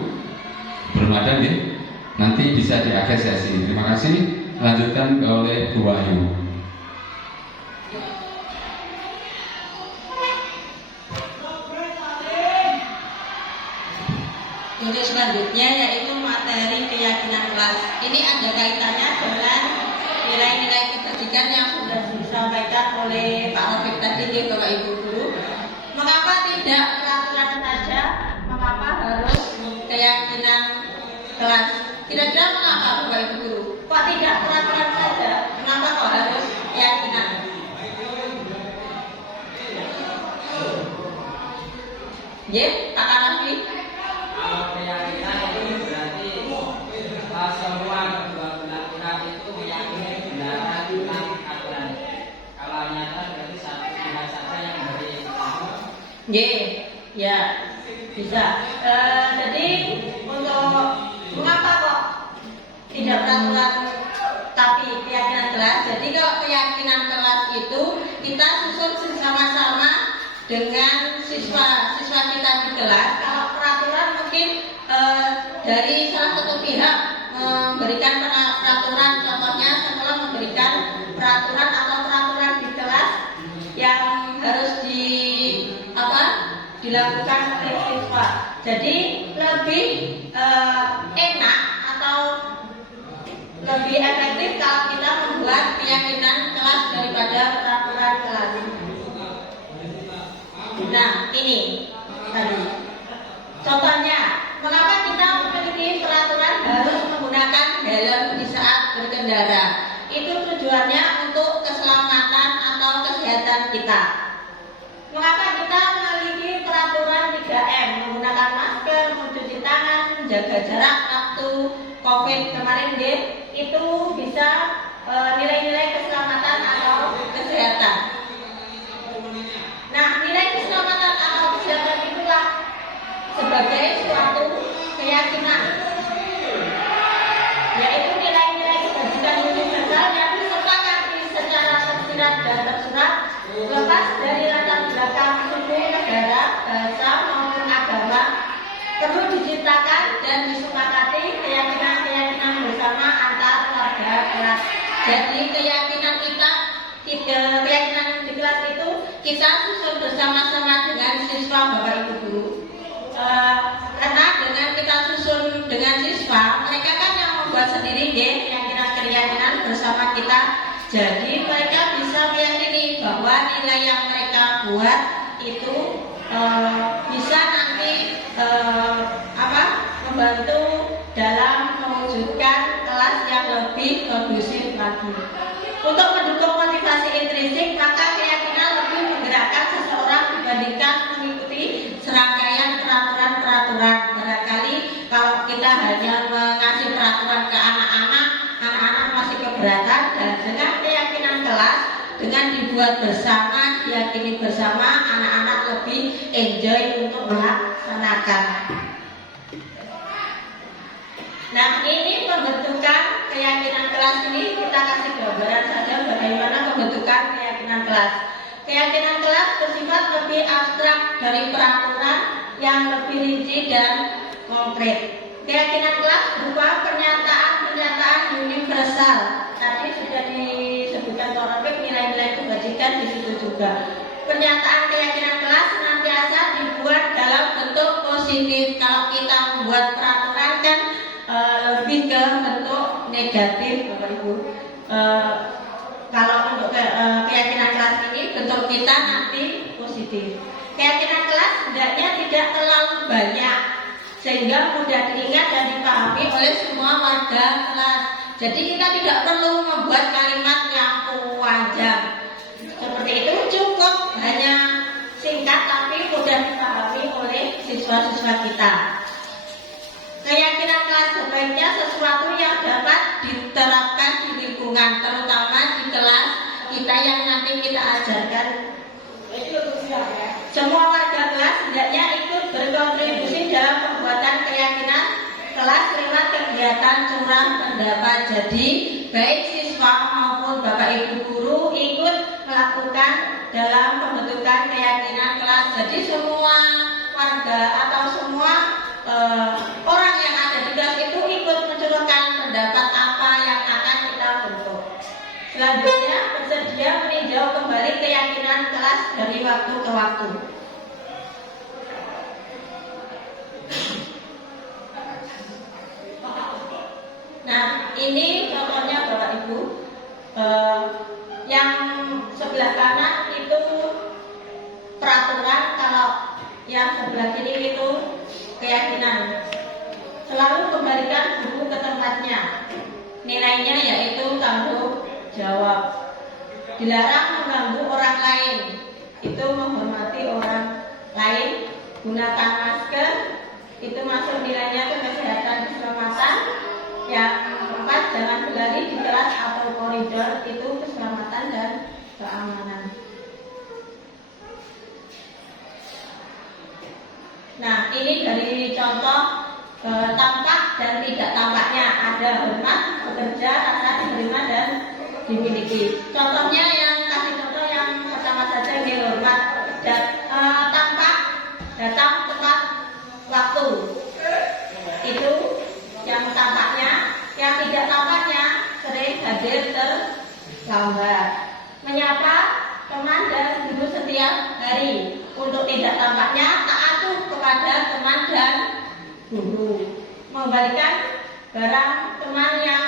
Belum ada nih. Nanti bisa di akhir sesi. Terima kasih. Lanjutkan oleh Bu Ayu. Untuk selanjutnya yaitu materi keyakinan kelas. Ini ada kaitannya dengan nilai-nilai kebajikan yang sudah disampaikan oleh Pak Rafiq tadi di Bapak Ibu Guru. Mengapa tidak peraturan saja? Mengapa harus keyakinan kelas? Kira-kira mengapa Bapak Ibu Guru? Kok tidak peraturan saja? Kenapa kok harus keyakinan? Pak Rafiq. Kalau keyakinan itu berarti semua kedua belah pihak itu meyakini kebenaran tentang aturan. Kalau nyata berarti satu pihak saja yang memberi. Ya bisa. Jadi untuk mengapa kok tidak peraturan tapi keyakinan kelas? Jadi kalau keyakinan kelas itu kita susun bersama-sama dengan siswa-siswa kita di kelas. Kalau peraturan mungkin dari salah satu pihak memberikan peraturan, contohnya sekolah memberikan peraturan atau peraturan di kelas yang harus dilakukan oleh siswa. Jadi lebih enak atau lebih efektif kalau kita membuat keyakinan kelas daripada peraturan kelas. Nah, ini tadi contohnya, mengapa kita memiliki peraturan harus menggunakan helm di saat berkendara? Itu tujuannya untuk keselamatan atau kesehatan kita. Mengapa kita memiliki peraturan 3M, menggunakan masker, mencuci tangan, menjaga jarak waktu COVID kemarin itu bisa nilai-nilai keselamatan atau kesehatan. Nah, nilai keselamatan atau kesehatan itulah sebagai suatu keyakinan, yaitu nilai-nilai kebajikan universal yang disepakati secara tersirat dan tersurat, lepas dari latar belakang suku, negara, bahasa maupun agama, perlu diciptakan dan disepakati keyakinan-keyakinan bersama antar warga kelas. Jadi keyakinan keyakinan di kelas itu kita susun bersama-sama dengan siswa Bapak Ibu Guru. Karena dengan kita susun dengan siswa, mereka kan yang membuat sendiri keyakinan bersama kita. Jadi mereka bisa meyakini bahwa nilai yang mereka buat itu bisa nanti membantu dalam mewujudkan kelas yang lebih kondusif lagi. Untuk mendukung motivasi intrinsik, maka keyakinan lebih menggerakkan seseorang dibandingkan mengikuti serangkaian peraturan-peraturan. Barangkali kalau kita hanya mengasih peraturan ke anak-anak masih keberatan. Dan dengan keyakinan kelas, dengan dibuat bersama, diyakini bersama, anak-anak lebih enjoy untuk melaksanakan. Nah, ini pembentukan keyakinan kelas ini kita kasih gambaran saja bagaimana pembentukan keyakinan kelas. Keyakinan kelas bersifat lebih abstrak dari peraturan yang lebih rinci dan konkret. Keyakinan kelas berupa pernyataan-pernyataan universal. Tadi sudah disebutkan topik nilai-nilai kebajikan di situ juga. Pernyataan keyakinan kelas senantiasa dibuat dalam bentuk positif. Kalau kita membuat peraturan kan lebih ke bentuk negatif, Bapak Ibu. Kalau untuk keyakinan kelas ini bentuk kita nanti positif. Keyakinan kelas hendaknya tidak terlalu banyak sehingga mudah diingat dan dipahami oleh semua warga kelas. Jadi kita tidak perlu membuat kalimat yang panjang. Seperti itu cukup hanya singkat tapi mudah dipahami oleh siswa-siswa kita. Keyakinan kelas sebaiknya sesuatu yang dapat diterapkan di lingkungan, terutama di kelas kita yang nanti kita ajarkan. Semua warga kelas hendaknya ikut berkontribusi dalam pembuatan keyakinan kelas lewat kegiatan curah pendapat. Jadi baik siswa maupun Bapak Ibu guru ikut melakukan dalam pembentukan keyakinan kelas. Jadi semua warga atau semua orang yang ada di kelas itu ikut mencurahkan pendapat apa yang akan kita bentuk. Selanjutnya bersedia meninjau kembali keyakinan kelas dari waktu ke waktu. Nah, ini contohnya Bapak Ibu. Yang sebelah kanan itu peraturan, kalau yang sebelah kiri itu keyakinan. Selalu kembalikan buku ke tempatnya. Nilainya yaitu tanggung jawab. Dilarang mengganggu orang lain. Itu menghormati orang lain. Gunakan masker. Itu masuk nilainya ke kesehatan keselamatan. Yang keempat, jangan berlari di kelas atau koridor. Itu keselamatan dan keamanan. Nah, ini dari contoh tampak dan tidak tampaknya. Ada hormat, bekerja, rasa diterima dan dimiliki. Contohnya yang kasih contoh yang pertama saja, ini hormat. Tampak, datang tepat waktu. Itu yang tampaknya. Yang tidak tampaknya sering hadir terlambat. Menyapa teman dan guru setiap hari. Untuk tidak tampaknya taat kepada teman dan guru. Mengembalikan barang teman yang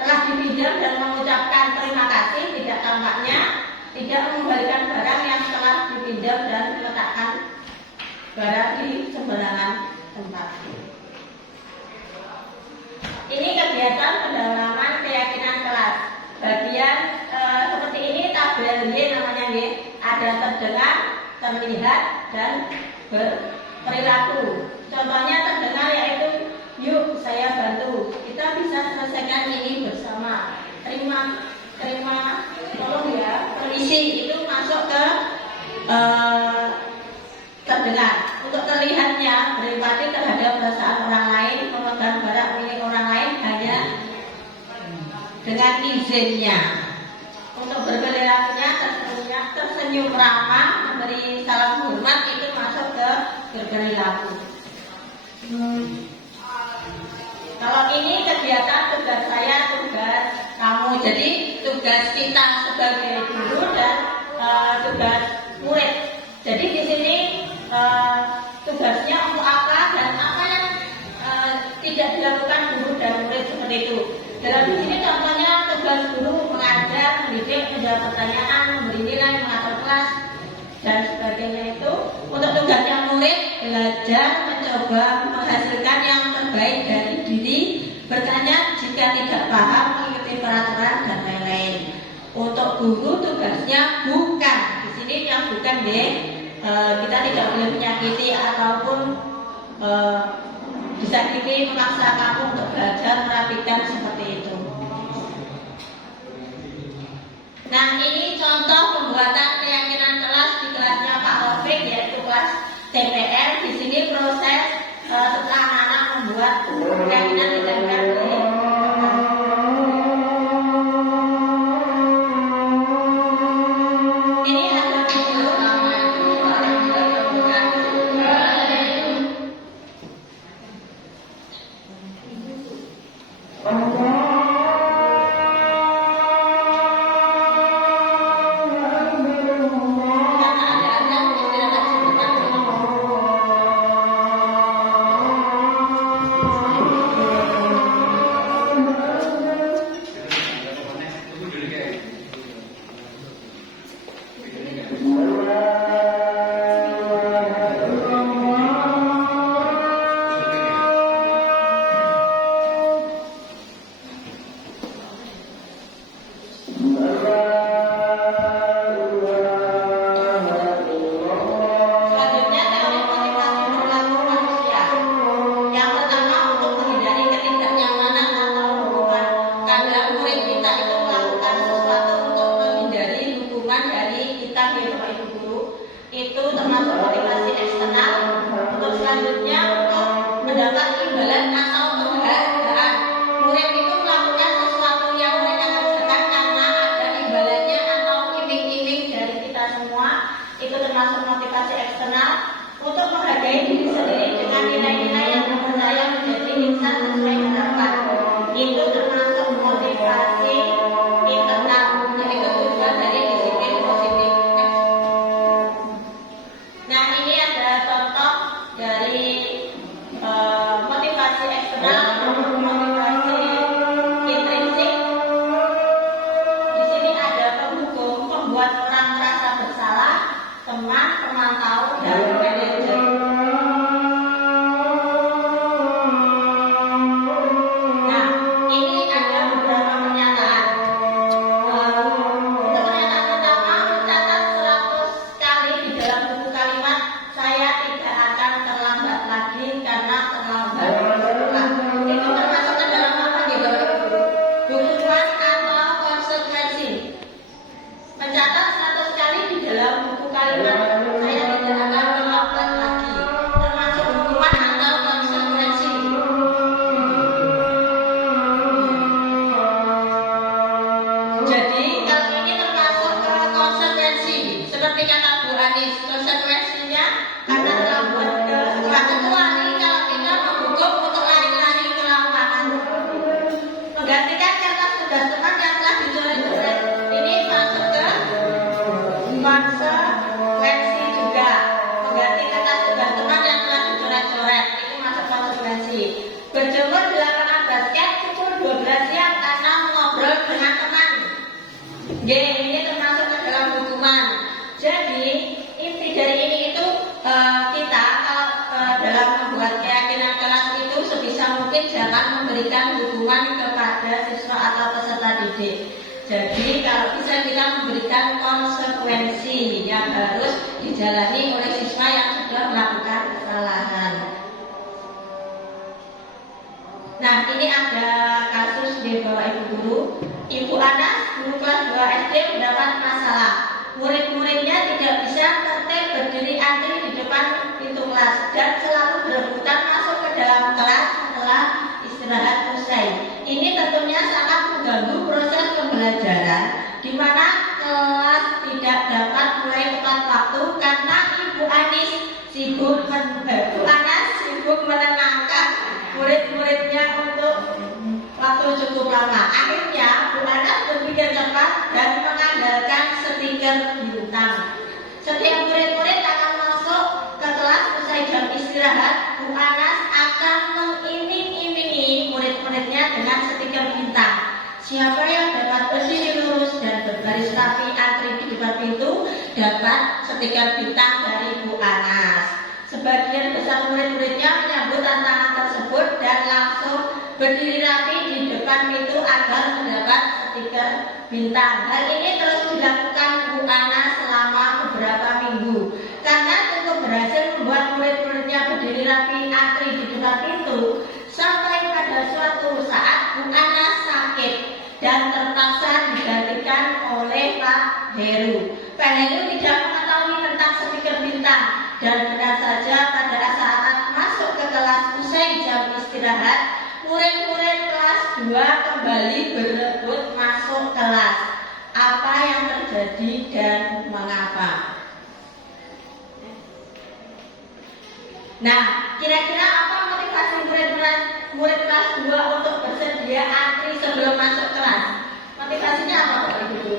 telah dipinjam dan mengucapkan terima kasih. Tidak tampaknya tidak mengembalikan barang yang telah dipinjam dan meletakkan barang di sembarangan tempat. Ini kegiatan pendalaman keyakinan kelas. Bagian seperti ini tabel Y namanya Y. Ada terdengar, terlihat, dan berperilaku. Contohnya terdengar yaitu, yuk saya bantu. Kita bisa selesaikan ini bersama. Terima, tolong ya, permisi. Itu masuk ke terdengar. Untuk terlihatnya, berempati terhadap perasaan orang lain, memegang barang milik orang lain hanya dengan izinnya. Untuk berperilakunya, tersenyum ramah, memberi salam hormat, itu masuk ke berperilaku. Kalau ini kegiatan tugas saya, tugas kamu. Jadi tugas kita sebagai guru dan tugas murid. Jadi di sini tugasnya untuk apa dan apa yang tidak dilakukan guru dan murid seperti itu. Dalam di sini contohnya tugas guru mengajar, mendidik, menjawab pertanyaan, memberi nilai, mengatur kelas dan sebagainya itu. Untuk tugasnya murid belajar, mencoba menghasilkan yang terbaik dari diri, bertanya jika tidak paham, mengikuti peraturan dan lain-lain. Untuk guru tugasnya bukan di sini yang bukan deh. Kita tidak boleh menyakiti ataupun disakiti, memaksa kamu untuk belajar, merapikan seperti itu. Nah, ini contoh pembuatan keyakinan kelas di kelasnya Pak Taufik, yaitu kelas TPR. Di sini proses setelah anak-anak membuat keyakinan dilakukan oleh selanjutnya untuk mendapat imbalan atau penghargaan. Murid itu melakukan sesuatu yang mereka kerjakan karena ada imbalannya atau iming-iming dari kita semua. Itu termasuk motivasi eksternal untuk menghargai diri sendiri dengan nilai-nilai yang dipercaya menjadi insan sesuai harapan. Itu termasuk motivasi internal, yaitu tujuan dari disiplin positif. Nah, ini ada contoh dari motivasi eksternal maupun motivasi intrinsik. Di sini ada penghukum, pembuat orang merasa bersalah, teman, pemantau, dan manajer. Nah, ini ada beberapa pernyataan. Untuk pernyataan pertama, mencatat 100 kali di dalam buku kalimat, saya tidak akan terlambat lagi karena terlambat bersekolah. Itu termasuk ke dalam apa nih, Bapak Ibu? Hukuman atau konsekuensi. Mencatat 100 kali di dalam buku kalimat, saya tidak akan terlambat lagi. Termasuk hukuman atau konsekuensi. Jadi kalau ini termasuk ke konsekuensi, seperti kata Bu Anis, konsekuensinya karena terlambat ke sekolah, kecuali kalau kita menghukum untuk lari-lari ke lapangan, menggantikan kertas tugas teman yang telah dicoret-coret. Ini masuk ke konsekuensi juga. Mengganti kertas tugas teman yang telah dicoret-coret, itu masuk konsekuensi. Berjemur di lapangan basket pukul 12 siang karena mengobrol dengan teman. Ini termasuk ke dalam hukuman. Jadi inti dari ini itu kita dalam membuat keyakinan kelas itu sebisa mungkin jangan memberikan hukuman kepada siswa atau peserta didik. Jadi kalau bisa kita memberikan konsekuensi yang harus dijalani oleh siswa yang sudah melakukan kesalahan. Nah, ini ada kasus di bawah Ibu Guru. Ibu Anas, guru kelas 2 SD mendapat masalah. Murid-muridnya tidak bisa tertib berdiri antri di depan pintu kelas dan selalu berebutan masuk ke dalam kelas setelah istirahat usai. Ini tentunya sangat mengganggu proses pembelajaran, di mana kelas tidak dapat mulai tepat waktu karena Ibu Anas sibuk menenangkan murid-muridnya untuk waktu cukup lama. Akhirnya Bu Anas berpikir cepat dan mengandalkan stiker bintang. Setiap murid-murid akan masuk ke kelas usai jam istirahat. Bu Anas akan mengiming-imingi murid-muridnya dengan stiker bintang. Siapa yang dapat berdiri lurus dan berbaris rapi antri di depan pintu dapat stiker bintang dari Bu Anas. Sebagian besar murid-muridnya menyambut tantangan tersebut dan langsung berdiri rapi di depan pintu agar mendapat stiker bintang. Hal ini terus dilakukan Bu Anas selama beberapa minggu. Karena cukup berhasil membuat murid-muridnya berdiri rapi antri di depan pintu, sampai pada suatu saat Bu Anas sakit dan terpaksa digantikan oleh Pak Heru. Pak Heru tidak mengetahui tentang stiker bintang dan benar saja pada saat masuk ke kelas usai jam istirahat, murid-murid kelas 2 kembali berebut masuk kelas. Apa yang terjadi dan mengapa? Nah, kira-kira apa motivasi murid kelas 2 untuk bersedia antri sebelum masuk kelas? Motivasinya apa, Bapak Ibu?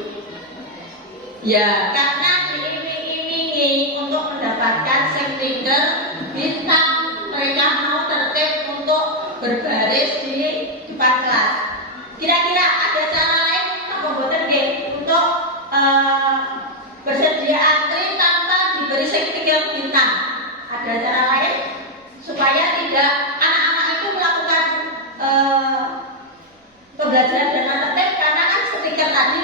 Ya, karena diiming-imingi untuk mendapatkan stiker bintang, mereka mau tertib untuk berbaris di depan kelas. Kira-kira ada cara lain untuk bersedia antri tanpa diberi stiker bintang? Ada cara lain supaya tidak anak-anak itu melakukan pembelajaran dengan tertib, karena kan stiker tadi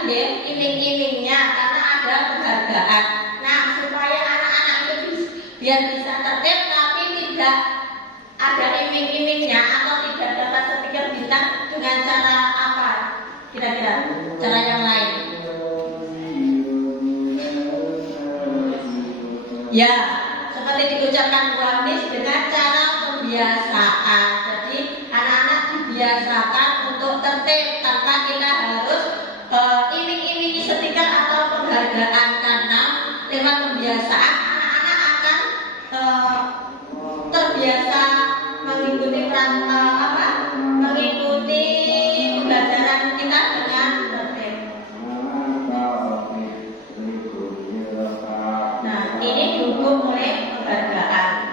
iming-imingnya karena ada penghargaan. Nah, supaya anak-anak itu biar bisa tertib tapi tidak ada iming-imingnya atau tidak dapat stiker bintang, dengan cara apa? Kira-kira cara yang lain? Ya, seperti diucapkan Bu Anis, dengan cara pembiasaan. Jadi anak-anak dibiasakan untuk tertib tanpa kita harus iming-imingi stiker atau penghargaan, karena lewat pembiasaan anak-anak akan terbiasa mengikuti mengikuti pembelajaran kita dengan tertib. Nah, ini didukung oleh penghargaan.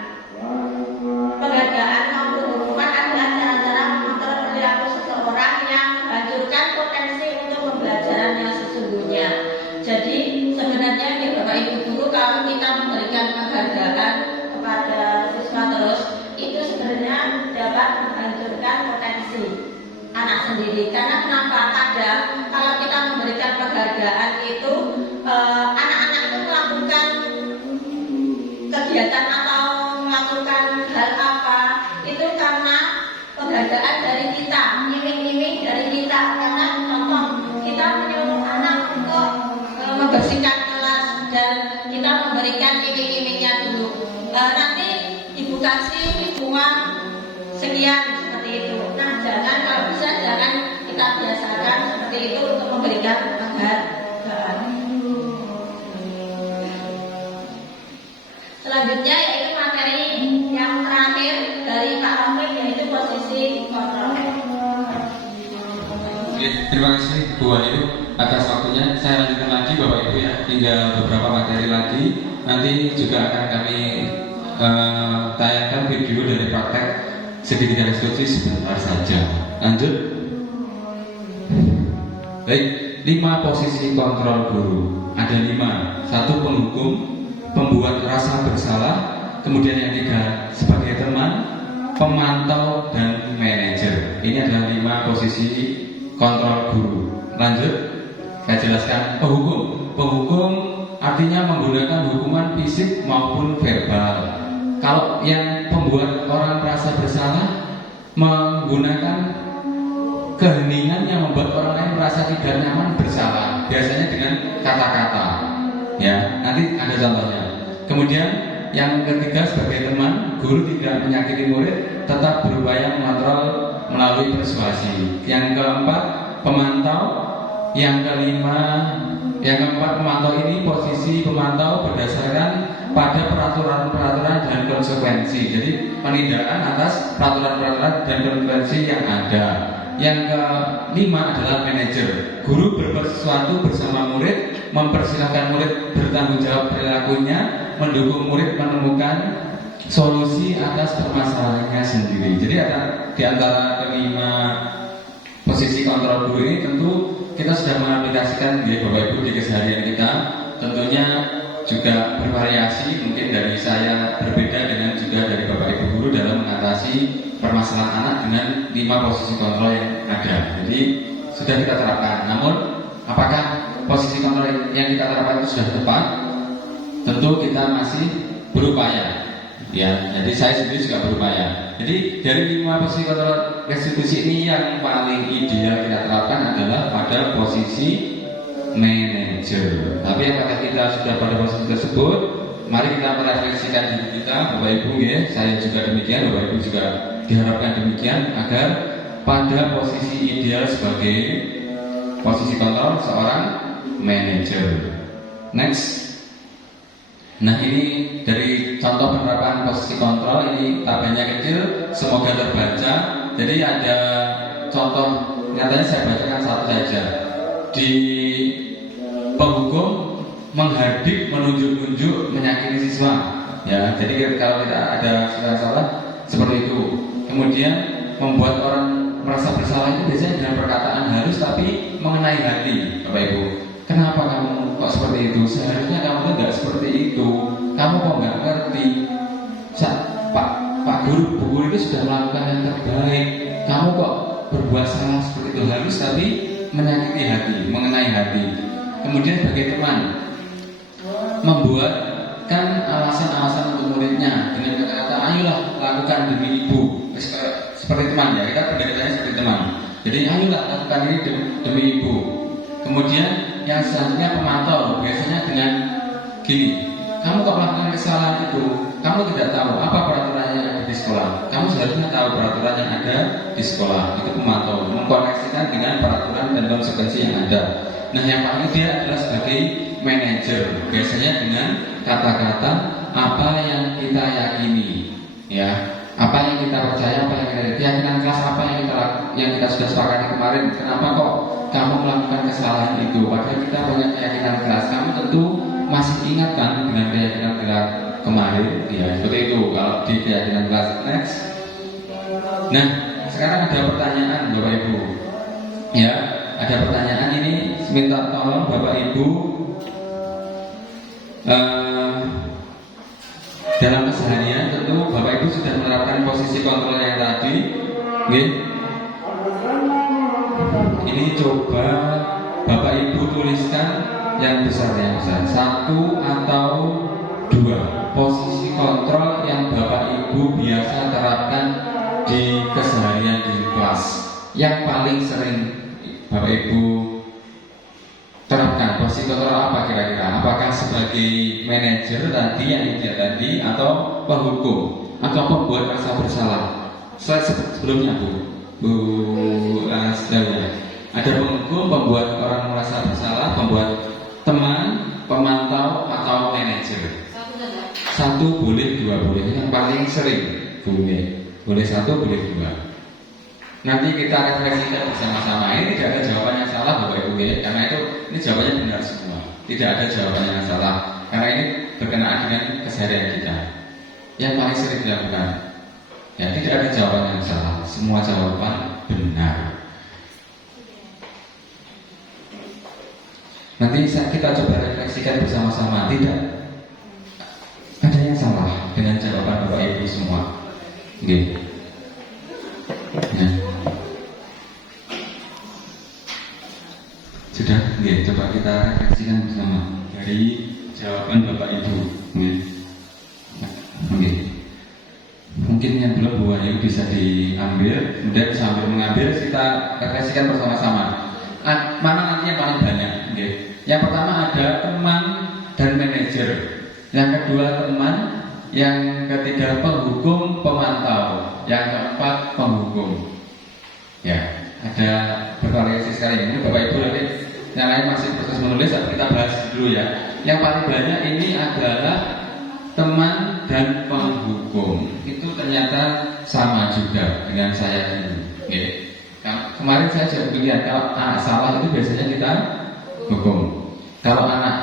Penghargaan maupun hukuman adalah cara-cara mengontrol perilaku seseorang yang menghancurkan potensi untuk pembelajaran yang sesungguhnya. Jadi sebenarnya nih Bapak Ibu Guru, kalau kita memberikan penghargaan kepada siswa terus, itu sebenarnya dapat menghancurkan potensi anak sendiri. Karena kenapa? Kadang kalau kita memberikan penghargaan itu anak-anak itu melakukan kegiatan atau melakukan hal apa itu karena penghargaan dari kita, iming-iming dari kita. Karena contoh kita menyuruh anak untuk membersihkan kelas dan kita memberikan iming-imingnya dulu. Nanti ibu kasih uang sekian seperti itu. Nah, jangan, kalau bisa jangan kita biasakan seperti itu untuk memberikan penghargaan. Selanjutnya yaitu materi yang terakhir dari Pak Rafiq, yaitu posisi kontrol. Oke, terima kasih Bu Wahyu atas waktunya. Saya lanjutkan lagi Bapak Ibu ya, tinggal beberapa materi lagi. Nanti juga akan kami tayangkan video dari praktek sedikit instruksi sebentar saja. Lanjut. Baik, 5 posisi kontrol guru. Ada 5. 1 penghukum, pembuat rasa bersalah, kemudian yang 3 sebagai teman, pemantau, dan manajer. Ini adalah 5 posisi kontrol guru. Lanjut, saya jelaskan penghukum. Penghukum artinya menggunakan hukuman fisik maupun verbal. Kalau yang pembuat orang merasa bersalah menggunakan keheningan yang membuat orang lain merasa tidak nyaman bersalah, biasanya dengan kata-kata. Ya, nanti ada contohnya. Kemudian yang ketiga sebagai teman, guru tidak menyakiti murid, tetap berupaya mengontrol melalui persuasi. Yang keempat pemantau. Yang keempat pemantau ini posisi pemantau berdasarkan pada peraturan-peraturan dan konsekuensi. Jadi penindakan atas peraturan-peraturan dan konsekuensi yang ada. Yang kelima adalah manajer. Guru berbuat sesuatu bersama murid, mempersilahkan murid bertanggung jawab perilakunya, mendukung murid menemukan solusi atas permasalahannya sendiri. Jadi di antara kelima posisi kontrol guru ini tentu kita sudah mengaplikasikan ya Bapak Ibu di keseharian kita. Tentunya juga bervariasi, mungkin dari saya berbeda dengan juga dari Bapak Ibu guru dalam mengatasi permasalahan anak dengan 5 posisi kontrol yang ada. Jadi sudah kita terapkan. Namun apakah posisi kontrol yang kita terapkan itu sudah tepat? Tentu kita masih berupaya. Ya, jadi saya sendiri juga berupaya. Jadi dari 5 posisi kontrol restitusi ini yang paling ideal kita terapkan adalah pada posisi manajer. Tapi apakah kita sudah pada posisi tersebut? Mari kita merefleksikan diri kita, Bapak Ibu ya. Saya juga demikian, Bapak Ibu juga diharapkan demikian agar pada posisi ideal sebagai posisi kontrol seorang manajer. Next. Nah, ini dari contoh penerapan posisi kontrol, ini tabelnya kecil, semoga terbaca. Jadi ada contoh, nyatanya saya bacakan satu saja. Di penghukum menghardik, menunjuk-nunjuk, menyakiti siswa. Ya, jadi kalau tidak ada salah seperti itu. Kemudian membuat orang merasa bersalah itu biasanya dengan perkataan halus tapi mengenai hati, Bapak Ibu. Kenapa kamu kok seperti itu? Seharusnya kamu tuh nggak seperti itu. Kamu kok nggak ngerti? Pak Guru, Bu Guru itu sudah melakukan yang terbaik. Kamu kok berbuat salah seperti itu? Halus tapi menyakiti hati, mengenai hati. Kemudian sebagai teman, membuatkan alasan-alasan untuk muridnya dengan kata-kata, ayolah lakukan demi ibu. Seperti teman ya, kita pendekatannya seperti teman. Jadi ayolah lakukan ini demi ibu. Kemudian yang selanjutnya pemantau, biasanya dengan gini, kamu kok melakukan kesalahan itu, kamu tidak tahu apa peraturan yang ada di sekolah. Kamu seharusnya tahu peraturan yang ada di sekolah. Itu pemantau, mengkoneksikan dengan peraturan dan konsekuensi yang ada. Nah, yang paling dia adalah sebagai manajer, biasanya dengan kata-kata apa yang kita yakini, ya, apa yang kita percaya, apa yang kita keyakinan kelas, apa yang kita sudah sepakati kemarin. Kenapa kok kamu melakukan kesalahan itu? Padahal kita punya keyakinan kelas. Kamu tentu masih ingat kan dengan keyakinan kelas kemarin, ya seperti itu kalau di keyakinan kelas. Next. Nah, sekarang ada pertanyaan Bapak Ibu, ya, ada pertanyaan ini. Minta tolong Bapak Ibu dalam keseharian tentu Bapak Ibu sudah menerapkan posisi kontrol yang tadi, okay? Ini coba Bapak Ibu tuliskan yang besar, satu atau dua posisi kontrol yang Bapak Ibu biasa terapkan di keseharian di kelas, yang paling sering Bapak Ibu terapkan. Posisi kontrol apa kira-kira? Apakah sebagai manajer tadi yang ideal tadi, atau penghukum, atau pembuat rasa bersalah? Sebelumnya Bu Asdalia, ada penghukum, pembuat orang merasa bersalah, pembuat teman, pemantau, atau manajer? Satu boleh, dua boleh. Yang paling sering boleh satu, boleh dua. Nanti kita refleksikan bersama-sama. Ini tidak ada jawaban yang salah Bapak Ibu, ya. Karena ini jawabannya benar semua. Tidak ada jawaban yang salah. Karena ini berkenaan dengan keseharian kita. Yang paling sering dilakukan, ya, tidak ada jawaban yang salah. Semua jawaban benar. Nanti kita coba refleksikan bersama-sama. Tidak ada yang salah dengan jawaban Bapak Ibu semua. Oke. Nah. Sudah, oke, coba kita refleksikan bersama dari jawaban Bapak Ibu. Oke. Mungkin yang belum Bu Wahyu bisa diambil, kemudian sambil mengambil kita refleksikan bersama-sama. Mana nanti yang paling banyak? Oke. Yang pertama ada teman dan manajer. Yang kedua teman. Yang ketiga penghukum, pemantau. Yang keempat penghukum. Ya, ada bervariasi sekali. Ini Bapak Ibu nanti yang lain masih proses menulis, tapi kita bahas dulu ya. Yang paling banyak ini adalah teman dan penghukum. Itu ternyata sama juga dengan saya ini. Oke. Kemarin saya juga lihat kalau anak salah itu biasanya kita hukum. Kalau anak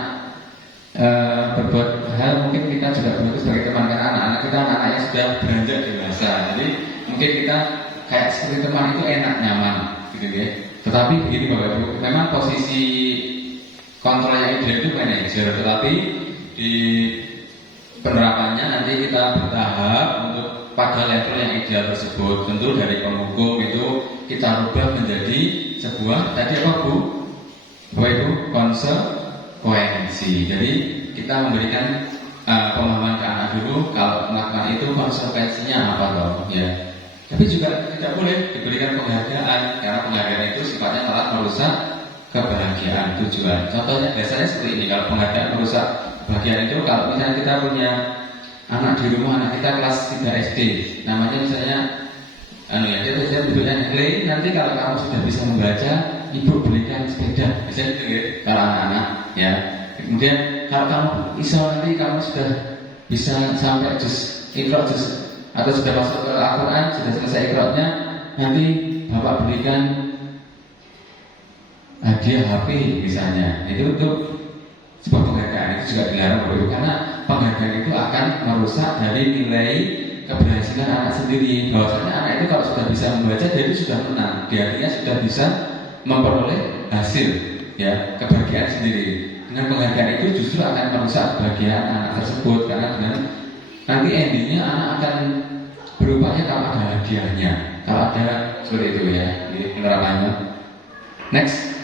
berbuat hal mungkin kita juga begitu sebagai teman, karena anak-anak kita anak-anak yang sudah beranjak dewasa. Jadi mungkin kita kayak seperti teman itu enak, nyaman gitu ya. Tetapi begini Bapak Ibu, memang posisi kontrol yang ideal itu manajer, tetapi di penerapannya nanti kita bertahap untuk pada level yang ideal tersebut. Tentu dari penghukum itu kita rubah menjadi sebuah tadi apa Bu? Bapak Ibu, konsekuensi. Jadi kita memberikan pemahaman ke anak dulu kalau melakukan itu konsekuensinya apa toh, ya. Tapi juga tidak boleh diberikan penghargaan, karena penghargaan itu sifatnya malah merusak kebahagiaan tujuan. Contohnya biasanya seperti ini, kalau penghargaan merusak kebahagiaan itu, kalau misalnya kita punya anak di rumah, anak kita kelas 3 SD, namanya misalnya dia bentuknya nilai, nanti kalau kamu sudah bisa membaca, ibu belikan sepeda, misalnya gitu ya, kalau anak-anak, ya. Kemudian kalau kamu nanti kamu sudah bisa sampai juz Iqra juz atau sudah masuk ke Al-Quran, sudah selesai Iqra-nya, nanti bapak belikan hadiah HP misalnya. Itu untuk sebuah penghargaan, itu juga dilarang begitu, karena penghargaan itu akan merusak dari nilai keberhasilan anak sendiri. Bahwasanya anak itu kalau sudah bisa membaca, dia itu sudah menang, dia artinya sudah bisa memperoleh hasil, ya, kebahagiaan sendiri. Dengan penghargaan itu justru akan merusak kebahagiaan anak tersebut, karena dengan nanti endingnya anak akan berupaya kalau ada hadiahnya, kalau ada seperti itu ya, ini penerapannya. Next.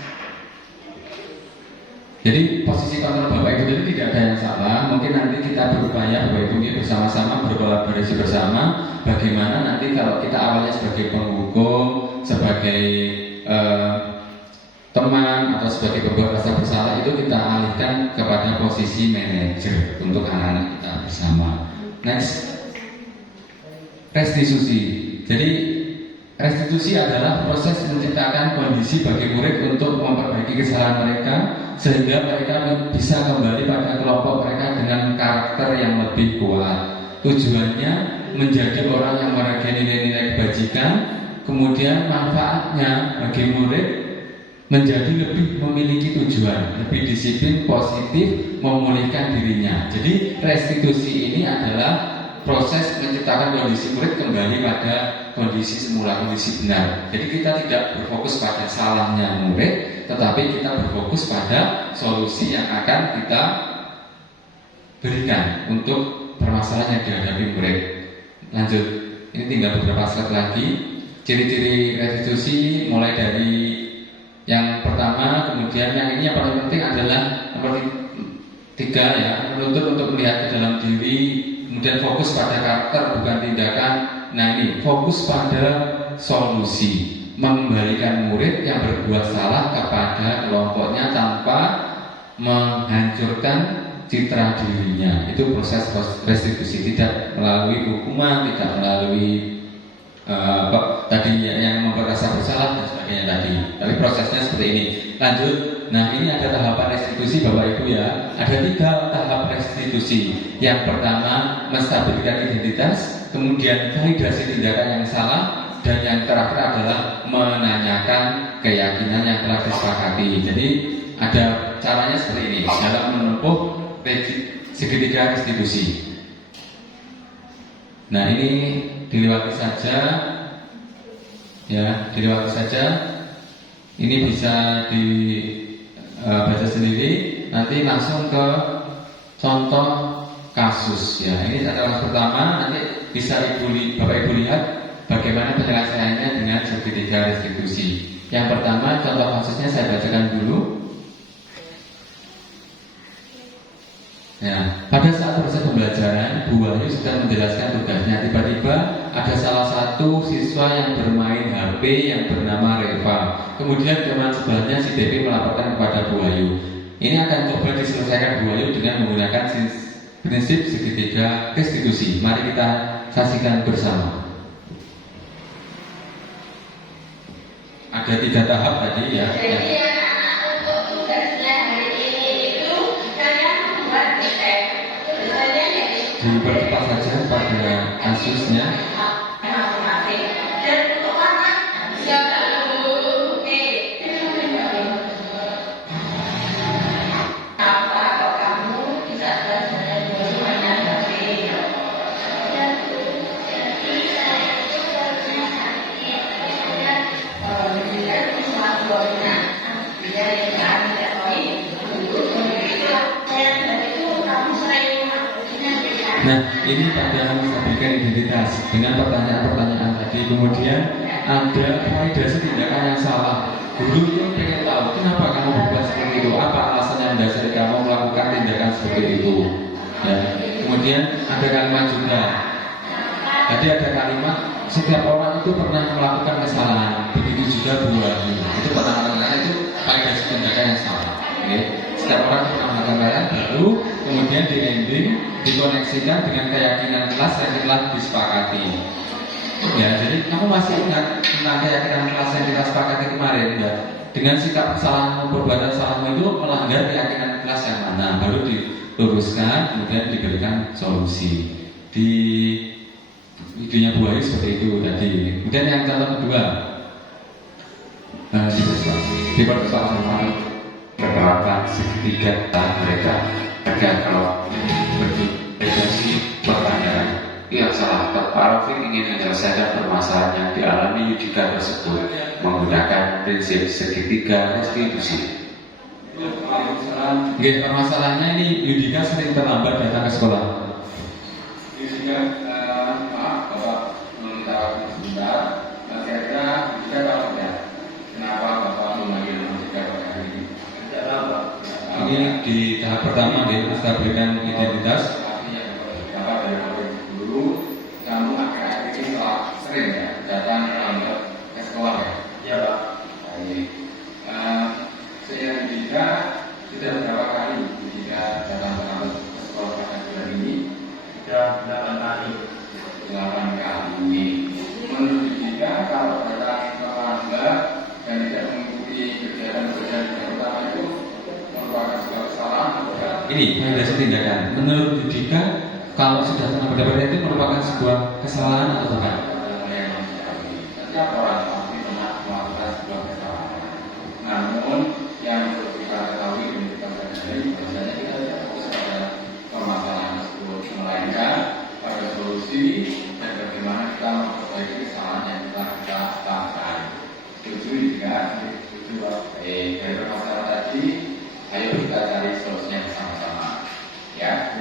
Jadi posisi kontrol Bapak Ibu itu tidak ada yang salah. Mungkin nanti kita berupaya Bapak Ibu ini bersama-sama berkolaborasi bersama, bagaimana nanti kalau kita awalnya sebagai penghukum, sebagai teman teman atau sebagai pembuat rasa bersalah itu kita alihkan kepada posisi manajer untuk anak-anak kita bersama. Next, restitusi. Jadi restitusi adalah proses menciptakan kondisi bagi murid untuk memperbaiki kesalahan mereka sehingga mereka bisa kembali pada kelompok mereka dengan karakter yang lebih kuat. Tujuannya menjadi orang yang meraih nilai-nilai kebajikan, kemudian manfaatnya bagi murid menjadi lebih memiliki tujuan, lebih disiplin, positif, memulihkan dirinya. Jadi restitusi ini adalah proses menciptakan kondisi murid kembali pada kondisi semula, kondisi benar. Jadi kita tidak berfokus pada salahnya murid, tetapi kita berfokus pada solusi yang akan kita berikan untuk permasalahan yang dihadapi murid. Lanjut, ini tinggal beberapa slide lagi. Ciri-ciri restitusi mulai dari yang pertama, kemudian yang ini yang paling penting adalah nomor 3 ya, menuntut untuk melihat ke dalam diri, kemudian fokus pada karakter bukan tindakan. Nah ini fokus pada solusi, mengembalikan murid yang berbuat salah kepada kelompoknya tanpa menghancurkan citra dirinya. Itu proses restitusi, tidak melalui hukuman, tidak melalui tadi yang membuat rasa bersalah dan sebagainya tadi. Tapi prosesnya seperti ini. Lanjut. Nah ini ada tahapan restitusi Bapak Ibu ya. Ada 3 tahap restitusi. Yang pertama menstabilkan identitas, kemudian validasi tindakan yang salah, dan yang terakhir adalah menanyakan keyakinan yang telah disepakati. Jadi ada caranya seperti ini dalam menempuh segitiga restitusi. Nah ini dilewati saja ya, dilewati saja. Ini bisa dibaca sendiri. Nanti langsung ke contoh kasus ya. Ini adalah pertama, nanti bisa Bapak Ibu lihat bagaimana penyelesaiannya dengan segitiga restitusi. Yang pertama contoh kasusnya saya bacakan dulu. Ya, pada saat proses pembelajaran, Bu Wahyu sedang menjelaskan tugasnya. Tiba-tiba ada salah satu siswa yang bermain HP yang bernama Reva. Kemudian teman sebelahnya si Devi melaporkan kepada Bu Wahyu. Ini akan coba diselesaikan Bu Wahyu dengan menggunakan prinsip segitiga restitusi. Mari kita saksikan bersama. Ada 3 tahap tadi ya. Jadi anak-anak untuk tugasnya hari ini itu kalian membuat desain. Desainnya jadi Dipercepat saja pada kasusnya. masing-masing. Dan untuk warna satu apa kok kamu bisa belajar dari mainan HP? Nah, ini pada menstabilkan identitas dengan pertanyaan-pertanyaan tadi. Kemudian ada validasi tindakan yang salah. Guru itu pengen tahu kenapa kamu berbuat seperti itu, apa alasan yang mendasari kamu melakukan tindakan seperti itu. Ya. Kemudian ada kalimat juga. Tadi ada kalimat setiap orang itu pernah melakukan kesalahan. Begitu juga Bu Wahyu. Itu pertanyaan itu validasi tindakan yang salah. Oke. Setiap orang pernah melakukan kesalahan, baru kemudian di ending dikoneksikan dengan keyakinan kelas yang telah disepakati. Ya, jadi kamu masih ingat tentang keyakinan kelas yang kita sepakati kemarin ya? Dengan sikap kesalahan perbuatan salahmu itu melanggar keyakinan kelas yang mana, baru diluruskan, kemudian diberikan solusi. Di videonya Bu Wahyu seperti itu tadi. Kemudian yang contoh kedua, dipercepat sama penerapan segitiga mereka agar kalau berkomunikasi pertanyaan yang salah. Pak Rafiq ingin menyelesaikan permasalahan yang dialami Yudika tersebut menggunakan prinsip segitiga restitusi. Oke, permasalahannya ini Yudika sering terlambat datang ke sekolah. Yudika, maaf Bapak meminta waktu sebentar. Kira-kira Yudika tahu ya kenapa Bapak memanggil Yudika pada hari ini? Ini di tahap pertama di menstabilkan identitas. Bapak dari dulu, kamu akhir-akhir ini sering ya datang lambat ke sekolah ya? Iya Pak. Baik. ini validasi tindakan. Menurut Yudika, kalau sudah pernah berdebat itu merupakan sebuah kesalahan atau bukan? Setiap orang pasti pernah melakukan sebuah kesalahan. Namun yang perlu kita ketahui dan kita sadari bahwasanya kita tidak fokus pada permasalahan tersebut, melainkan pada solusi dan bagaimana kita memperbaiki kesalahan yang telah kita lakukan. Setuju juga? Setuju. Dari permasalahan tadi, ayo kita cari solusinya bersama-sama. Ya.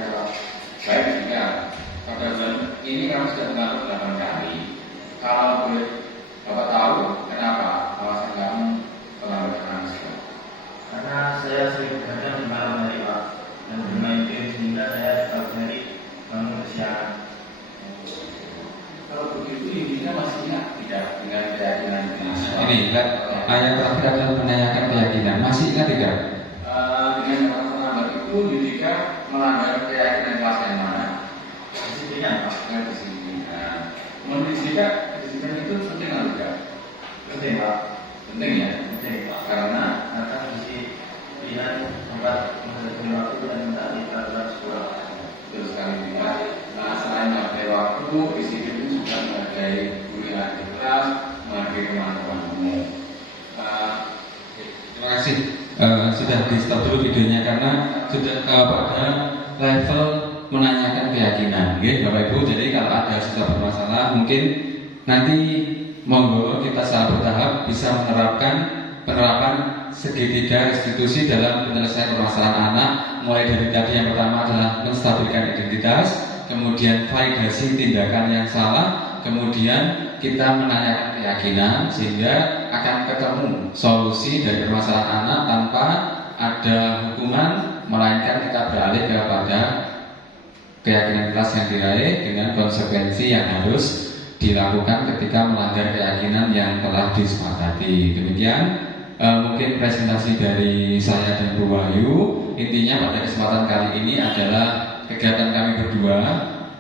Baik juga. Pada bulan ini kamu sudah mengatur 8 kali. Kalau boleh Bapak tahu kenapa alasan kamu terlalu menangis? Karena saya sering begadang di malam hari Pak, dan bermain game sehingga saya pagi hari bangun siang. Kalau begitu intinya masih ingat tidak dengan keyakinan ini? Ini lihat ayat terakhir adalah menanyakan keyakinan. Masih ingat tidak? Dengan kata terlambat itu Yudika melanggar keyakinan kelas yang mana? Disiplinan Pak. Nah, di sini. Nah, menurut Yudika, disiplin itu penting atau tidak? Penting Pak. Penting ya. Penting Pak. Karena disiplinan tempat menghabiskan waktu dan mentaati peraturan sekolah. betul sekali juga. Nah, selain menghargai waktu, disiplin itu juga menghargai guru yang ada di kelas, menghargai teman-temanmu. Terima kasih. Sudah di stop dulu videonya karena sudah pada level menanyakan keyakinan, gitu, Bapak Ibu. Jadi kalau ada sesuatu masalah, mungkin nanti monggo kita secara bertahap bisa menerapkan penerapan segitiga restitusi dalam penyelesaian permasalahan anak. Mulai dari tadi yang pertama adalah menstabilkan identitas, kemudian validasi tindakan yang salah, kemudian kita menanyakan keyakinan sehingga akan ketemu solusi dari permasalahan anak tanpa ada hukuman, melainkan kita beralih kepada keyakinan kelas yang diraih dengan konsekuensi yang harus dilakukan ketika melanggar keyakinan yang telah disepakati. Demikian mungkin presentasi dari saya dan Bu Wahyu. Intinya pada kesempatan kali ini adalah kegiatan kami berdua.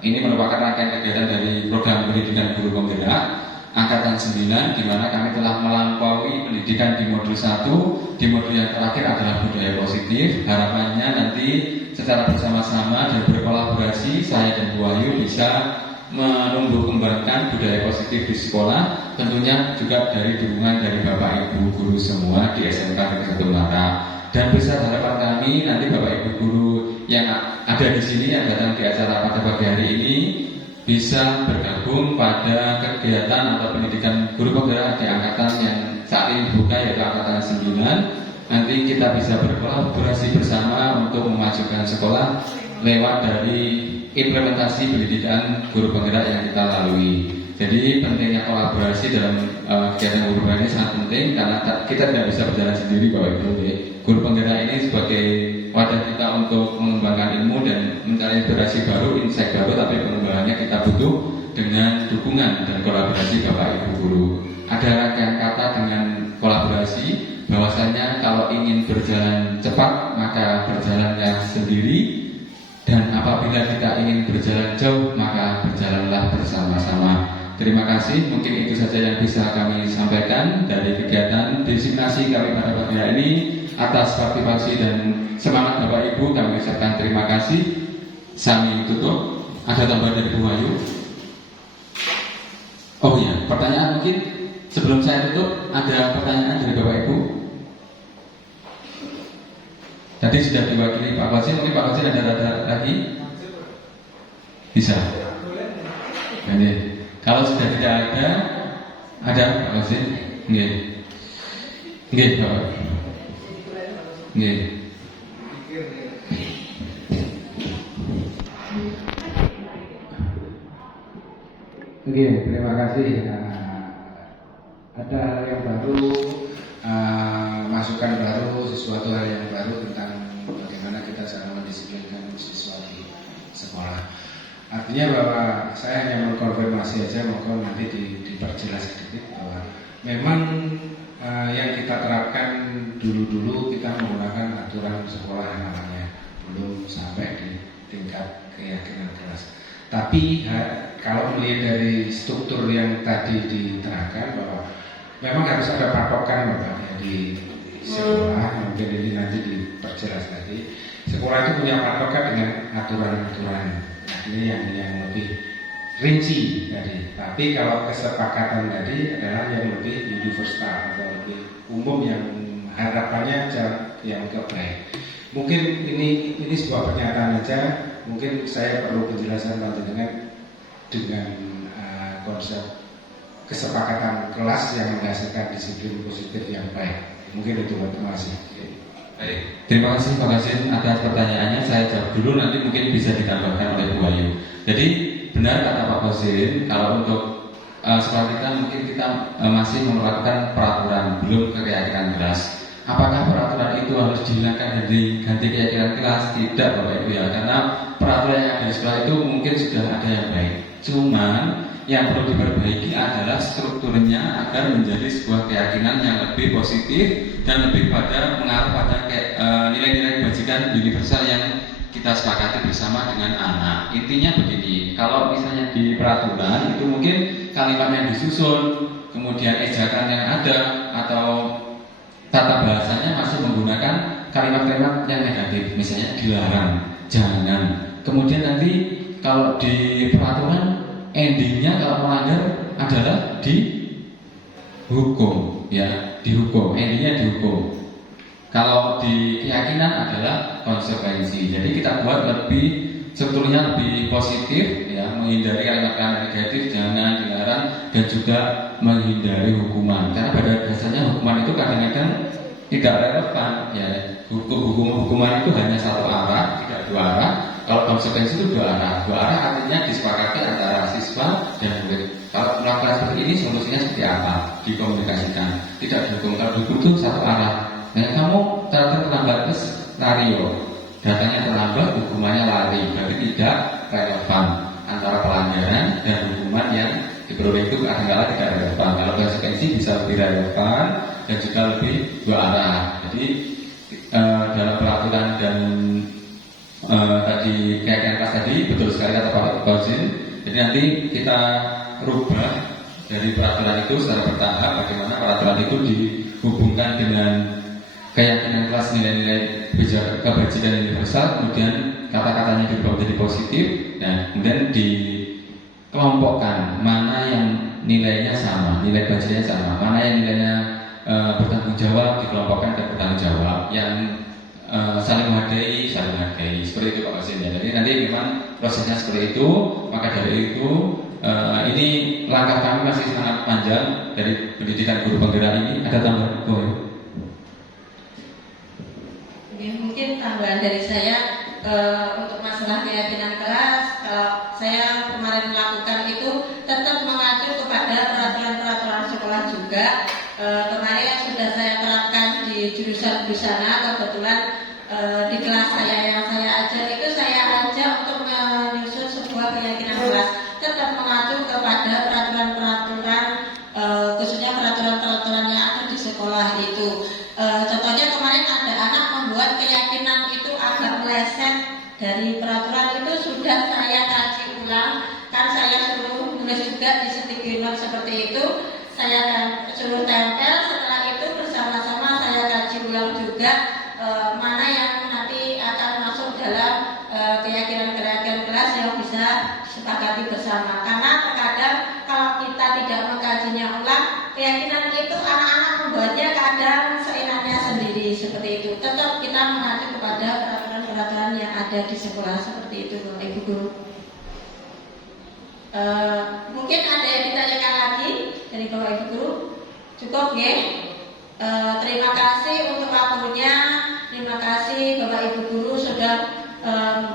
Ini merupakan rangkaian kegiatan dari program pendidikan guru penggerak angkatan 9, di mana kami telah melampaui pendidikan di modul 1. Di modul yang terakhir adalah budaya positif. Harapannya nanti secara bersama-sama dan berkolaborasi saya dan Bu Wahyu bisa menumbuh kembangkan budaya positif di sekolah, tentunya juga dari dukungan dari Bapak Ibu guru semua di SMK Negeri 1 Muara. Dan besar harapan kami nanti Bapak Ibu guru yang ada di sini yang datang di acara pada pagi hari ini bisa bergabung pada kegiatan atau pendidikan guru penggerak di angkatan yang saat ini buka, yaitu angkatan 9. Nanti kita bisa berkolaborasi bersama untuk memajukan sekolah lewat dari implementasi pendidikan guru penggerak yang kita lalui. Jadi pentingnya kolaborasi dalam kegiatan guru penggerak ini sangat penting karena kita tidak bisa berjalan sendiri, Bapak Ibu. Guru penggerak ini sebagai wadah kita untuk mengembangkan ilmu dan mencari inspirasi baru, insight baru, tapi pengembangannya kita butuh dengan dukungan dan kolaborasi Bapak Ibu guru. Ada rangkaian kata dengan kolaborasi, bahwasanya kalau ingin berjalan cepat maka berjalanlah sendiri, dan apabila kita ingin berjalan jauh maka berjalanlah bersama-sama. Terima kasih, mungkin itu saja yang bisa kami sampaikan dari kegiatan designasi kami pada pagi hari ini. Atas partisipasi dan semangat Bapak Ibu kami ucapkan terima kasih. Kami tutup. Ada tambahan dari Bu Wahyu? Oh iya, pertanyaan mungkin sebelum saya tutup, ada pertanyaan dari Bapak Ibu? Tadi sudah diwakili Pak Wasin, mungkin Pak Wasin ada lagi? Bisa? Jadi, kalau sudah tidak ada Pak Wasin? Nggih. Nggih, Pak. Nggih. Oke, terima kasih. Ada hal yang baru, masukan baru, sesuatu hal yang baru tentang bagaimana kita cara mendisiplinkan siswa di sekolah. Artinya bahwa saya hanya mengkonfirmasi aja, mohon nanti diperjelas sedikit bahwa memang yang kita terapkan dulu kita menggunakan aturan sekolah namanya, belum sampai di tingkat keyakinan kelas. Tapi kalau melihat dari struktur yang tadi diterangkan bahwa memang harus ada patokan Bapak ya, di sekolah, mungkin ini nanti diperjelas tadi. Sekolah itu punya patokan dengan aturan-aturan. Nah, ini yang lebih rinci tadi. Tapi kalau kesepakatan tadi adalah yang lebih universal atau lebih umum yang harapannya yang kebaik. Mungkin ini sebuah pernyataan aja. Mungkin saya perlu penjelasan dengan konsep kesepakatan kelas yang menghasilkan disiplin positif yang baik. Mungkin itu, terima kasih. Baik, terima kasih Pak Kasim atas pertanyaannya. Saya jawab dulu, nanti mungkin bisa ditambahkan oleh Bu Ayu. Jadi benar kata Pak Kasim, kalau untuk sekolah kita mungkin kita masih melakukan peraturan, belum keyakinan kelas. Apakah peraturan itu harus dihilangkan dan diganti keyakinan kelas? Tidak Bapak Ibu ya, karena peraturan yang ada di sekolah itu mungkin sudah ada yang baik. Cuman yang perlu diperbaiki adalah strukturnya agar menjadi sebuah keyakinan yang lebih positif dan lebih mengarah pada nilai-nilai kebajikan universal yang kita sepakati bersama dengan anak. Intinya begini, kalau misalnya di peraturan itu mungkin kalimat yang disusun, kemudian ejakan yang ada atau tata bahasanya masih menggunakan kalimat-kalimat yang negatif, misalnya dilarang, jangan. Kemudian nanti kalau di peraturan endingnya kalau melanggar adalah dihukum, ya dihukum, endingnya dihukum. Kalau di keyakinan adalah konsekuensi. Jadi kita buat strukturnya lebih positif, ya menghindari kalimat-kalimat negatif, jangan, dilarang, dan juga menghindari hukuman. Karena pada dasarnya hukuman itu kadang-kadang tidak relevan, ya hukuman itu hanya satu arah, tidak dua arah. Kalau konsekuensi itu dua arah. Dua arah artinya disepakati antara siswa dan murid. Kalau melakukan seperti ini solusinya seperti apa? Dikomunikasikan, tidak dihukum. Kalau dihukum itu satu arah. Nah, kamu terlambat lari, datanya terlambat, hukumannya lari. Berarti tidak relevan antara pelanggaran dan hukuman yang diperoleh itu kadang-kadang tidak relevan. Kalau konsekuensi bisa lebih relevan dan juga lebih dua arah. Jadi dalam peraturan dan tadi keyakinan kelas tadi betul sekali kata Pak Fauzin. Jadi nanti kita rubah dari peraturan itu secara bertahap, bagaimana peraturan itu dihubungkan dengan keyakinan kelas, nilai-nilai kebajikan universal, kemudian kata-katanya diubah menjadi positif, dan kemudian dikelompokkan mana yang nilainya sama, nilai kebajikannya sama, mana yang nilainya bertanggung jawab, dikelompokkan ke bertanggung jawab, yang saling menghargai, seperti itu Pak Wasin ya. Jadi nanti memang prosesnya seperti itu. Maka dari itu ini langkah kami masih sangat panjang dari pendidikan guru penggerak ini. Ada tambahan Ya, mungkin tambahan dari saya untuk masalah keyakinan kelas, kalau saya kemarin melakukan itu tetap mengacu kepada peraturan-peraturan sekolah juga. Kemarin yang sudah saya terapkan di jurusan busana, kebetulan di kelas saya yang saya ajar itu saya ajak untuk menyusun sebuah keyakinan kelas, tetap mengacu kepada peraturan-peraturan khususnya peraturan-peraturan yang ada di sekolah itu. Contohnya kemarin ada anak membuat keyakinan itu agak meleset dari peraturan itu, sudah saya kaji ulang, kan saya suruh nulis juga di sticky note seperti itu, saya suruh tempel. Setelah itu bersama-sama saya kaji ulang juga mana yang nanti akan masuk dalam keyakinan-keyakinan kelas yang bisa disepakati bersama. Karena terkadang kalau kita tidak mengkajinya ulang, keyakinan itu anak-anak membuatnya kadang seenaknya sendiri seperti itu. Tetap kita mengacu kepada peraturan-peraturan yang ada di sekolah seperti itu, Bapak Ibu Guru. Mungkin ada yang ditanyakan lagi dari Bapak Ibu Guru? Cukup ya? Terima kasih untuk waktunya. Terima kasih Bapak Ibu Guru sudah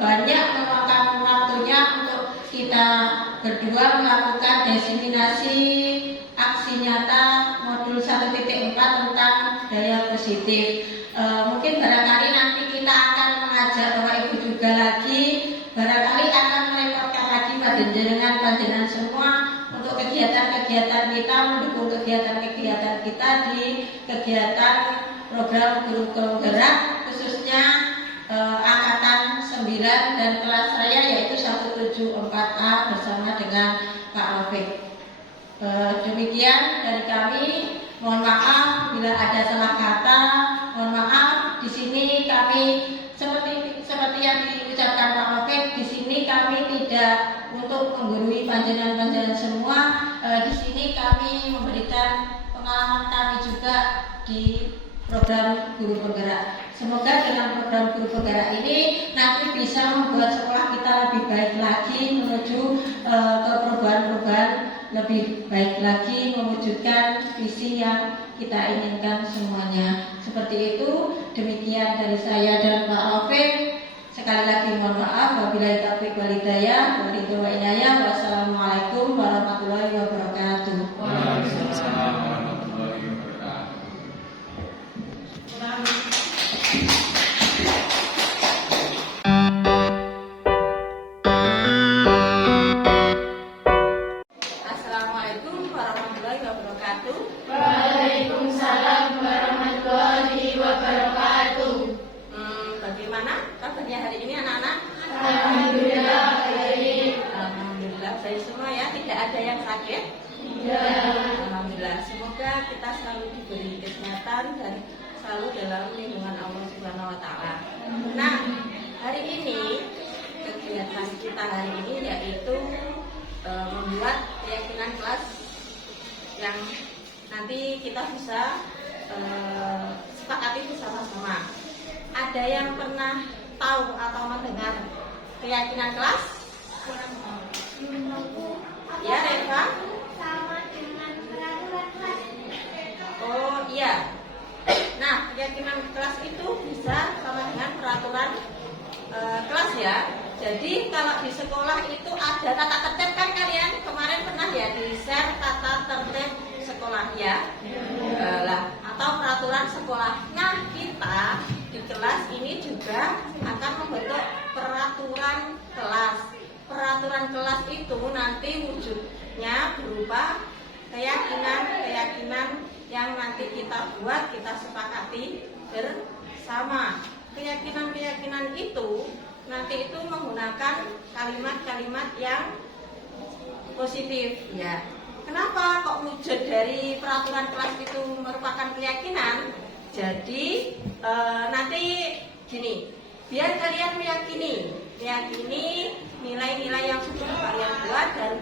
banyak meluangkan waktunya untuk kita berdua melakukan diseminasi aksi nyata modul 1.4 tentang daya positif. Mungkin barangkali nanti kita akan mengajak Bapak Ibu juga lagi, barangkali akan merepotkan lagi panjenengan semua untuk kegiatan-kegiatan kita, mendukung kegiatan-kegiatan kita di kegiatan program guru penggerak, khususnya angkatan 9 dan kelas saya yaitu 174A bersama dengan Pak Rafiq. Demikian dari kami, mohon maaf bila ada salah kata. seperti yang diucapkan Pak Rafiq, di sini kami tidak untuk menggurui panjenengan semua. Di sini kami memberikan pengalaman kami juga di program Guru Penggerak. Semoga dengan program Guru Penggerak ini nanti bisa membuat sekolah kita lebih baik lagi, menuju ke perubahan-perubahan lebih baik lagi, mewujudkan visi yang kita inginkan semuanya. Seperti itu, demikian dari saya dan Pak Rafiq. Sekali lagi mohon maaf, wabillahi taufiq wal hidayah, wassalamualaikum warahmatullahi wabarakatuh. Waalaikumsalam warahmatullahi wabarakatuh. Assalamualaikum warahmatullahi wabarakatuh. Waalaikumsalam warahmatullahi wabarakatuh. Bagaimana kabarnya hari ini anak-anak? Alhamdulillah baik. Alhamdulillah baik semua ya, tidak ada yang sakit. Alhamdulillah, semoga kita selalu diberi kesehatan dan selalu dalam lindungan Allah Subhanahu wa taala. Nah, hari ini kegiatan kita hari ini yaitu membuat keyakinan kelas yang nanti kita bisa sepakati bersama-sama. Ada yang pernah tahu atau mendengar keyakinan kelas? Ya, Reva? Sama dengan peraturan kelas. Oh iya. Nah, keyakinan kelas itu bisa sama dengan peraturan kelas ya. Jadi kalau di sekolah itu ada tata tertib kan, kalian kemarin pernah ya di-share tata tertib sekolah ya. Atau peraturan sekolah. Nah, kita di kelas ini juga akan membentuk peraturan kelas. Peraturan kelas itu nanti wujudnya berupa keyakinan-keyakinan yang nanti kita buat, kita sepakati bersama. Keyakinan-keyakinan itu nanti itu menggunakan kalimat-kalimat yang positif ya. Kenapa kok wujud dari peraturan kelas itu merupakan keyakinan? Jadi nanti gini, biar kalian meyakini nilai-nilai yang sudah kalian buat dan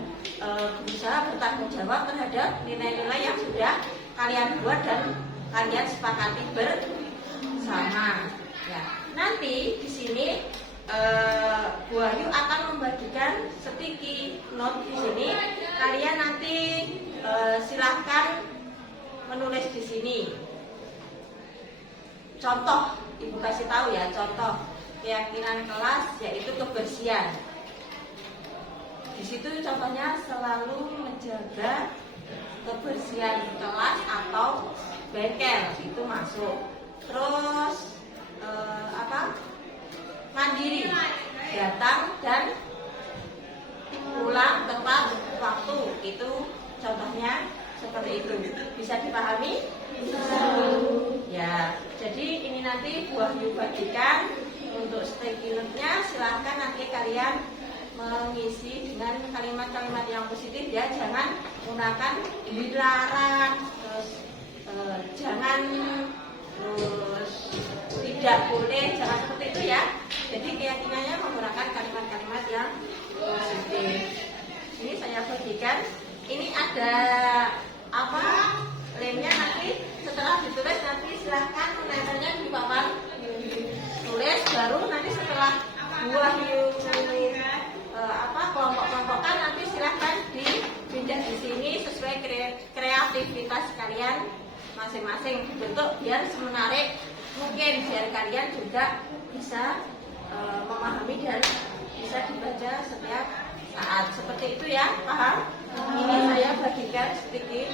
berusaha bertanggung jawab terhadap nilai-nilai yang sudah kalian buat dan kalian sepakati bersama. Ya, nanti di sini Bu Ayu akan membagikan sticky note di sini. Kalian nanti silahkan menulis di sini. Contoh, Ibu kasih tahu ya, contoh keyakinan kelas yaitu kebersihan. Di situ contohnya selalu menjaga kebersihan kelas atau bengkel itu masuk. Terus mandiri, datang dan pulang tepat waktu, itu contohnya seperti itu. Bisa dipahami? Ya, jadi ini nanti Bu Ayu bagikan untuk sticky note-nya. Silahkan nanti kalian mengisi dengan kalimat-kalimat yang positif ya. Jangan menggunakan dilarang, terus jangan, terus tidak boleh, jangan seperti itu ya. Jadi keyakinannya menggunakan kalimat-kalimat yang positif. Ini saya bagikan. Ini ada lemnya, nanti setelah ditulis nanti silahkan menempelnya di papan tulis. Baru nanti setelah buah kelompok-kelompokkan, nanti silahkan dipindah di sini sesuai kreativitas kalian masing-masing bentuk biar semenarik mungkin, biar kalian juga bisa memahami dan bisa dibaca setiap saat. Seperti itu ya, paham? Ini saya bagikan sedikit